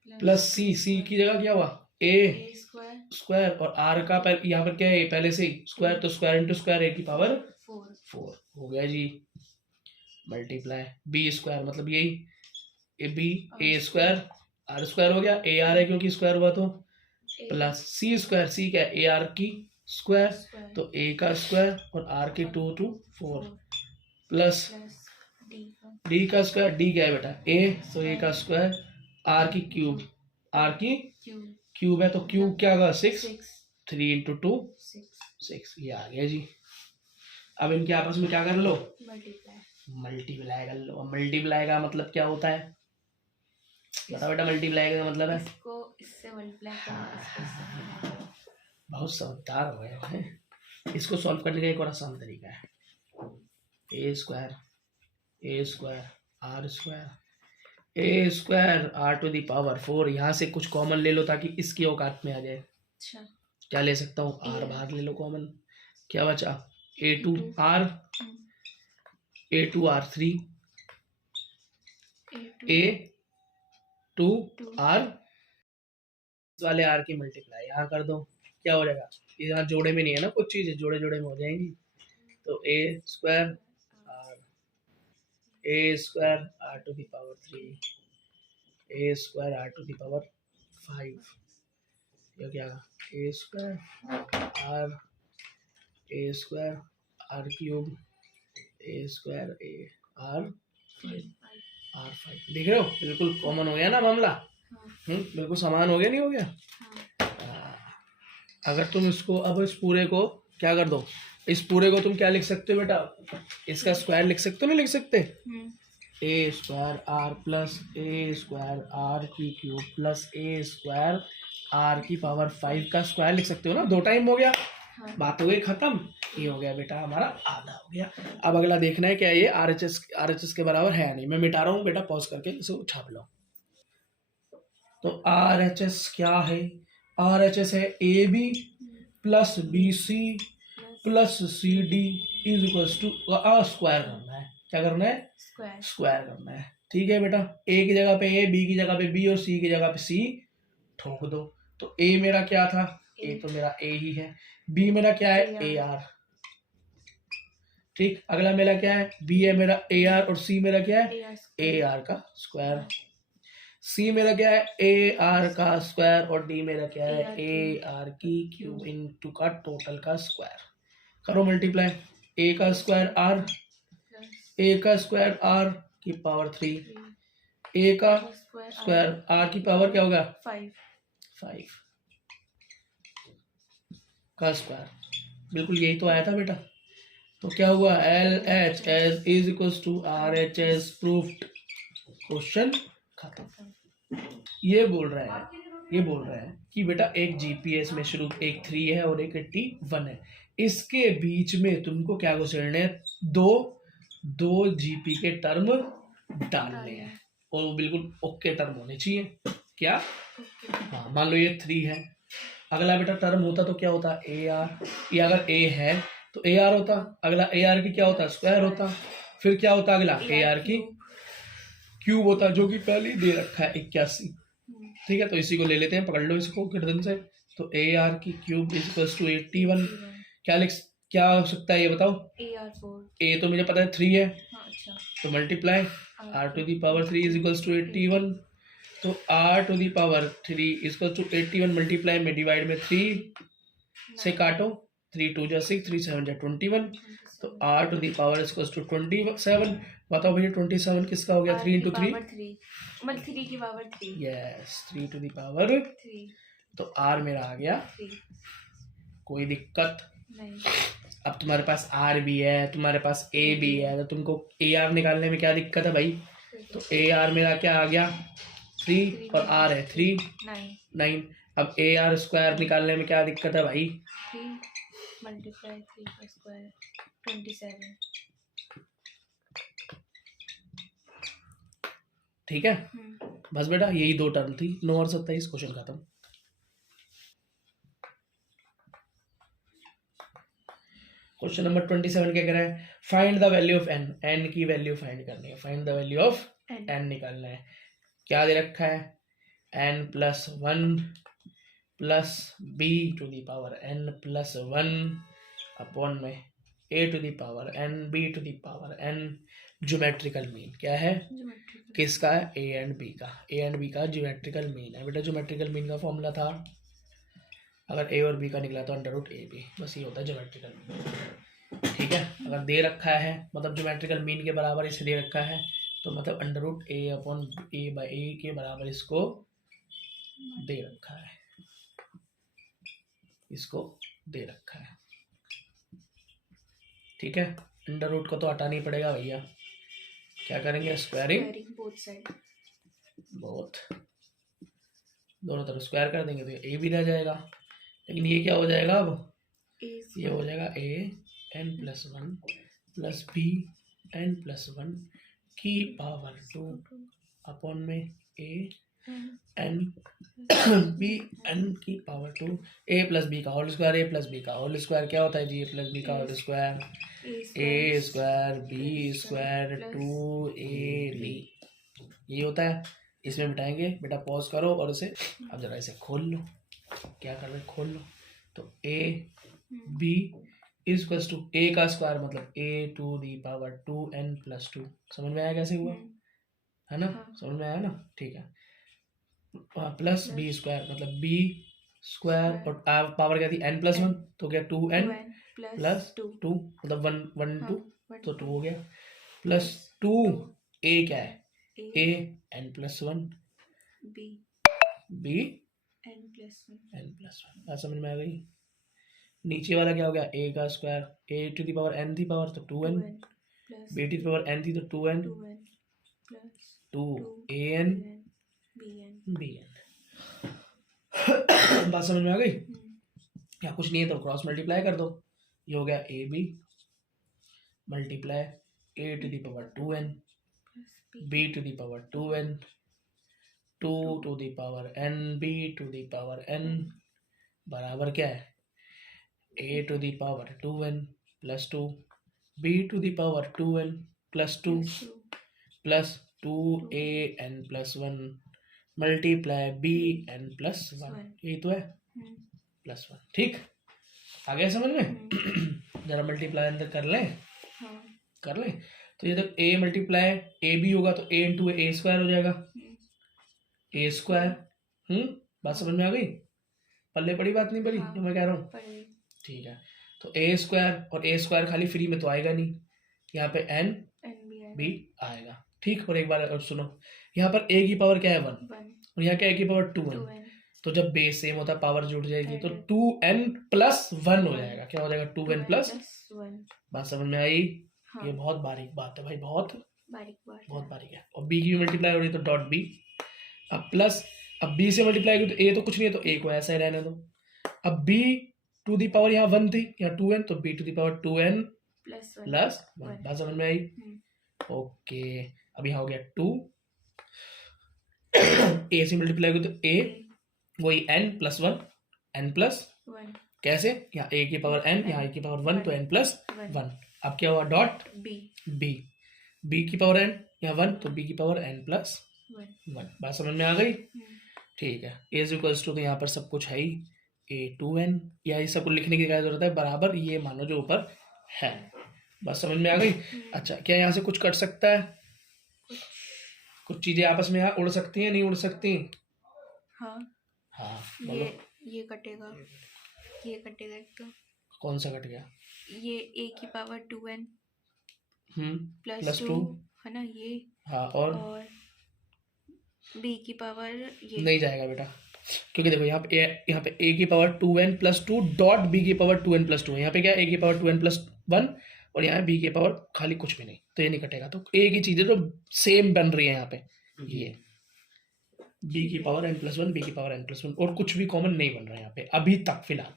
प्लस सी, सी की जगह क्या हुआ ए स्क्वायर, और आर का यहाँ पर क्या है पहले से ही स्क्वायर, तो स्क्वायर इंटू स्क्वायर ए की पावर 4 हो गया जी, मल्टीप्लाई बी स्क्वायर मतलब यही A B A square R square हो गया, ए आर है क्योंकि स्क्वायर हुआ, तो प्लस सी स्क्वायर, सी क्या है ए आर की स्क्वायर, तो ए का स्क्वायर और आर की 2 to 4 प्लस डी का स्क्वायर, डी क्या है बेटा ए, तो ए का स्क्वायर, आर की क्यूब, आर की क्यूब है तो क्यूब क्या होगा 6, 3 into 2 6, ये आ गया जी। अब इनके आपस में क्या कर लो, मल्टीप्लाई कर लो। मल्टीप्लाई का मतलब क्या होता है, बता बेटा, मल्टीप्लाई का मतलब है इसको इससे मल्टीप्लाई करना, बहुत समझदार हो गए हैं। इसको सॉल्व करने का एक और आसान तरीका है, a square r to the power 4, यहाँ से कुछ कॉमन ले लो ताकि इसकी औकात में आ जाए। अच्छा क्या ले सकता हूँ, आर बाहर ले लो कॉमन, क्या बचा, A2R, A2R3, A2R वाले R की मल्टीप्लाई यहाँ कर दो, क्या हो जाएगा, यहाँ जोड़े में नहीं है ना कुछ चीजें, जोड़े जोड़े में हो जाएंगी। तो A R to the power 3, A R to the power 5, ये क्या A R क्यूब R5, देख रहे हो बिल्कुल कॉमन हो गया ना मामला। बिल्कुल समान हो गया, नहीं हो गया। अगर तुम इसको अब इस पूरे को क्या कर दो, इस पूरे को तुम क्या लिख सकते हो बेटा, इसका स्क्वायर लिख सकते हो, नहीं लिख सकते, A² R plus A² R की क्यूब प्लस A² R की पावर 5 का स्क्वायर लिख सकते हो ना, 2 टाइम हो गया। बात हो गई खत्म, ये हो गया बेटा हमारा आधा हो गया। अब अगला देखना है क्या ये RHS के बराबर है नहीं, मैं मिटा रहा हूँ बेटा, पॉज करके इसे छाप लो। तो RHS क्या है, RHS है AB plus BC plus CD is equal to square करना है, क्या करना है, स्क्वायर करना है। ठीक है बेटा, A की जगह पे A, B की जगह पे B और C की जगह पे C ठोक दो। तो A मेरा क्या था, A तो मेरा A ही है, B मेरा क्या है AR, ठीक। अगला मेरा क्या है, B है मेरा AR और C मेरा क्या है AR का स्क्वायर, C मेरा क्या है AR का स्क्वायर और D मेरा क्या है AR की क्यूब इनटू का टोटल का स्क्वायर। करो मल्टीप्लाई, A का स्क्वायर R, A का स्क्वायर R की पावर 3, A का स्क्वायर R की पावर क्या होगा 5 का स्क्वायर, बिल्कुल यही तो आया था बेटा। तो क्या हुआ, LHS is equal to RHS proofed, question खत्म। ये बोल रहा है कि बेटा एक GPS में शुरू एक 3 है और एक 81 है, इसके बीच में तुमको क्या घुसेड़ने हैं, दो GP के टर्म डालने हैं और वो बिल्कुल ओके टर्म होने चाहिए। क्या, हाँ मान लो ये 3 है, अगला बेटा टर्म होता तो क्या होता AR, ये अगर A है तो AR होता, अगला AR की क्या होता स्क्वायर होता, फिर क्या होता अगला AR की क्यूब होता, जो कि पहले ही दे रखा है 81। ठीक है, तो इसी को ले लेते हैं, पकड़ लो इसको गर्दन से। तो AR की क्यूब इज इक्वल टू 81, क्या हो सकता है ये बताओ, A तो मुझे पता है 3 है, तो multiply R to the power 3 is equal to 81, तो R to the power 3 is equal to 81 multiply में डिवाइड में 3 से काटो, 3 2 जा 6, 3 7 जा 21, तो R to the power is equal to 27। बताओ भैया 27 किसका हो गया, 3 इंटू 3, 3 की power 3, yes 3 to the power 3, तो R मेरा आ गया 3। कोई दिक्कत नहीं। अब तुम्हारे पास R भी है, तुम्हारे पास A भी है, तो तुमको AR निकालने में क्या दिक्कत है भाई, तो AR मेरा क्या आ गया 3 और R है 3 9। अब AR स्क्वायर निकालने में क्या दिक्कत है भाई, 3 मल्टीप्लाई 3 का स्क्वायर 27। ठीक है, बस बेटा यही 2 टर्म थी, 9 और 27, क्वेश्चन खत्म। क्वेश्चन नंबर 27 क्या कह रहा है, find the value of n, n की वैल्यू फाइंड करनी है, find the value of n निकालना है। क्या दे रखा है, n plus 1 plus b to the power n plus 1 upon में a to the power n b to the power n, geometrical mean क्या है, किसका है, a एंड b का, a एंड b का ज्योमेट्रिकल मीन है बेटा। ज्योमेट्रिकल मीन का फॉर्मूला था, अगर a और b का निकला तो अंडर रूट ए बी, बस ये होता है ज्योमेट्रिकल मीन। ठीक है, अगर दे रखा है मतलब ज्योमेट्रिकल मीन के बराबर इसे दे रखा है, तो मतलब under root a upon a by a के बराबर इसको दे रखा है, इसको दे रखा है। ठीक है, अंडर रूट को तो हटाना ही पड़ेगा भैया, क्या करेंगे, स्क्वायरिंग बोथ, दोनों तरफ स्क्वायर कर देंगे तो ए भी रह जाएगा, लेकिन ये क्या हो जाएगा, अब ये हो जाएगा a n plus 1 plus b n plus 1 की पावर 2 अपॉन में a एन बी एन की पावर 2 ए प्लस बी का होल स्क्वायर, ए प्लस बी का होल स्क्वायर क्या होता है जी, ए प्लस बी का होल स्क्वायर, ए स्क्वायर बी स्क्वायर 2ab ये होता है। इसमें बिठाएंगे, बेटा पॉज करो और इसे अब जरा इसे खोल लो, क्या कर रहे खोल लो। तो a b is equals to a का स्क्वायर मतलब a to the power 2n plus 2, समझ में आया कैसे हुआ है ना, समझ में आया ना, ठीक है। प्लस बी स्क्वायर मतलब बी स्क्वायर और पावर क्या थी n प्लस 1 तो क्या 2n प्लस 2 मतलब 1 2 तो 2 हो गया प्लस 2 ए क्या है a n plus 1 b n plus 1 बात समझ में आ गई। नीचे वाला क्या हो गया a का square a to the power n थी पावर तो 2n b to the power n थी तो 2n 2 an bn बात समझ में आ गई। क्या कुछ नहीं है तो क्रॉस मल्टीप्लाई कर दो, ये हो गया a b multiply a to the power 2n b to the power 2n 2 to the power n b to the power n बराबर क्या है ए to the power 2n plus 2 b to the power 2n plus 2 plus 2an plus 1 multiply b n plus 1 यही तो है प्लस 1, ठीक आ गया समझ में। जरा मल्टीप्लाई अंदर कर लें कर लें तो ये तो a मल्टीप्लाई ए बी होगा तो a इंटू ए स्क्वायर हो जाएगा ए स्क्वायर बात समझ में आ गई, पल्ले पड़ी बात नहीं पड़ी जो मैं कह रहा हूँ, ठीक है। तो ए स्क्वायर और ए स्क्वायर खाली फ्री में तो आएगा नहीं, यहाँ पे एन भी आएगा, ठीक। और एक बार और सुनो, यहाँ पर a की पावर क्या है 1 और यहाँ क्या a की पावर 2n, तो जब बेस सेम होता है पावर जुड़ जाएगी तो 2n प्लस 1 हो जाएगा, क्या हो जाएगा 2n प्लस 1। बात समझ में आई, ये बहुत बारीक बात है भाई, बहुत बारीक है। और b की मल्टीप्लाई हो रही है तो डॉट b, अब प्लस अब b से मल्टीप्लाई की तो a तो कुछ नहीं है तो a को ऐसा ही रहने दो। अब b टू दी पावर यहाँ 1 थी यहाँ 2n तो b to the power 2n plus 1, बात समझ में आई, ओके। अब यहाँ हो गया 2 a से मल्टीप्लाई करो तो a वही n प्लस 1 n प्लस 1 कैसे, यहाँ a की पावर n यहाँ a की पावर 1 तो n प्लस 1। अब क्या हुआ डॉट b की पावर n यहाँ 1 तो b की पावर n प्लस 1, बात समझ में आ गई, ठीक है। a इज इक्वल्स टू तो यहाँ पर सब कुछ है ही a2n, या ये सब कुछ लिखने की क्या जरूरत है, बराबर ये मानो जो ऊपर है, बात समझ में आ गई। अच्छा क्या यहाँ से कुछ कट सकता है, कुछ चीजें आपस में यहाँ उड़ सकती हैं नहीं उड़ सकती, हाँ ये कटेगा एक तो कौन सा कट गया, ये a की पावर 2n प्लस 2 है ना ये, हाँ और b की पावर ये नहीं जाएगा बेटा, क्योंकि देखो यहाँ पे a की power 2n plus 2 dot b की पावर 2n प्लस 2, यहाँ पे क्या a की पावर 2n प्लस 1 और यहाँ b की पावर खाली कुछ भी नहीं, तो ये नहीं कटेगा। तो a की चीजें तो सेम बन रही है यहाँ पे, ये b की पावर n प्लस 1 b की पावर n प्लस 1 और कुछ भी कॉमन नहीं बन रहा है यहाँ पे अभी तक फिलहाल,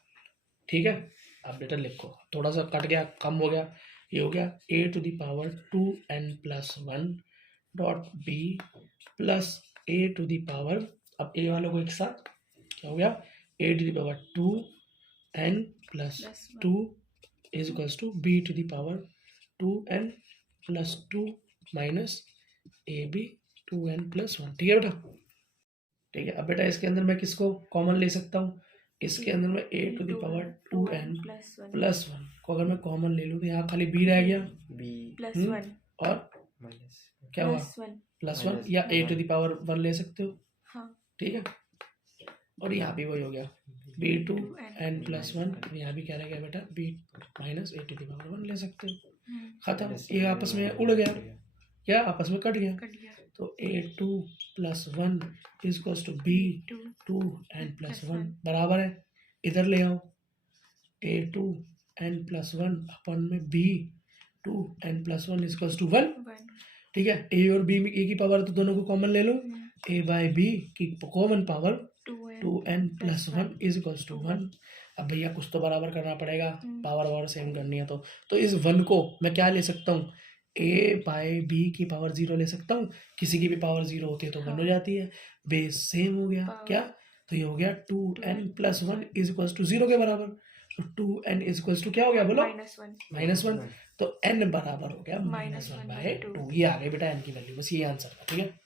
ठीक है। अब बेटा लिखो, थोड़ा सा कट गया कम हो गया, ये हो गया a to the power 2n plus 1 dot b plus a to the power, अब a वालों को एक साथ क्या हो गया a to the power 2n plus 2 is equals to b to the power 2n plus 2 minus ab 2n plus 1, ठीक है बेटा, ठीक है। अब बेटा इसके अंदर मैं किसको कॉमन ले सकता हूँ, इसके अंदर मैं a to the power 2n plus 1 को अगर मैं कॉमन ले लूँ तो यहाँ खाली b रह गया b प्लस 1 और क्या हुआ प्लस 1 या a टू दी पावर 1 ले सकते हो, हाँ ठीक है। और यहाँ भी वही हो गया b टू n प्लस 1, यहाँ भी क्या रह गया बेटा b minus a to the power 1 ले सकते हो, खत्म। ये आपस में उड़ गया, क्या आपस में कट गया, तो a2 plus 1 is equals to b2 n plus 1 बराबर है, इधर ले आओ a2 n प्लस 1 अपन में b2 n plus 1 is equals to 1, ठीक है। a और b में a की पावर तो दोनों को कॉमन ले लो, a बाई b की common power 2n plus 1 is equals to 1। अब भैया कुछ तो बराबर करना पड़ेगा, पावर सेम करनी है तो इस 1 को मैं क्या ले सकता हूँ ए बाय बी की पावर 0 ले सकता हूँ, किसी की भी पावर 0 होती है तो 1 हो जाती है, बेस सेम हो गया क्या, तो ये हो गया 2n plus 1 is equal to 0 के बराबर, तो 2n इज इक्वल टू क्या हो गया बोलो, -1, तो n बराबर हो गया -1/2, ये आ गई बेटा n की वैल्यू, बस ये आंसर था, ठीक है।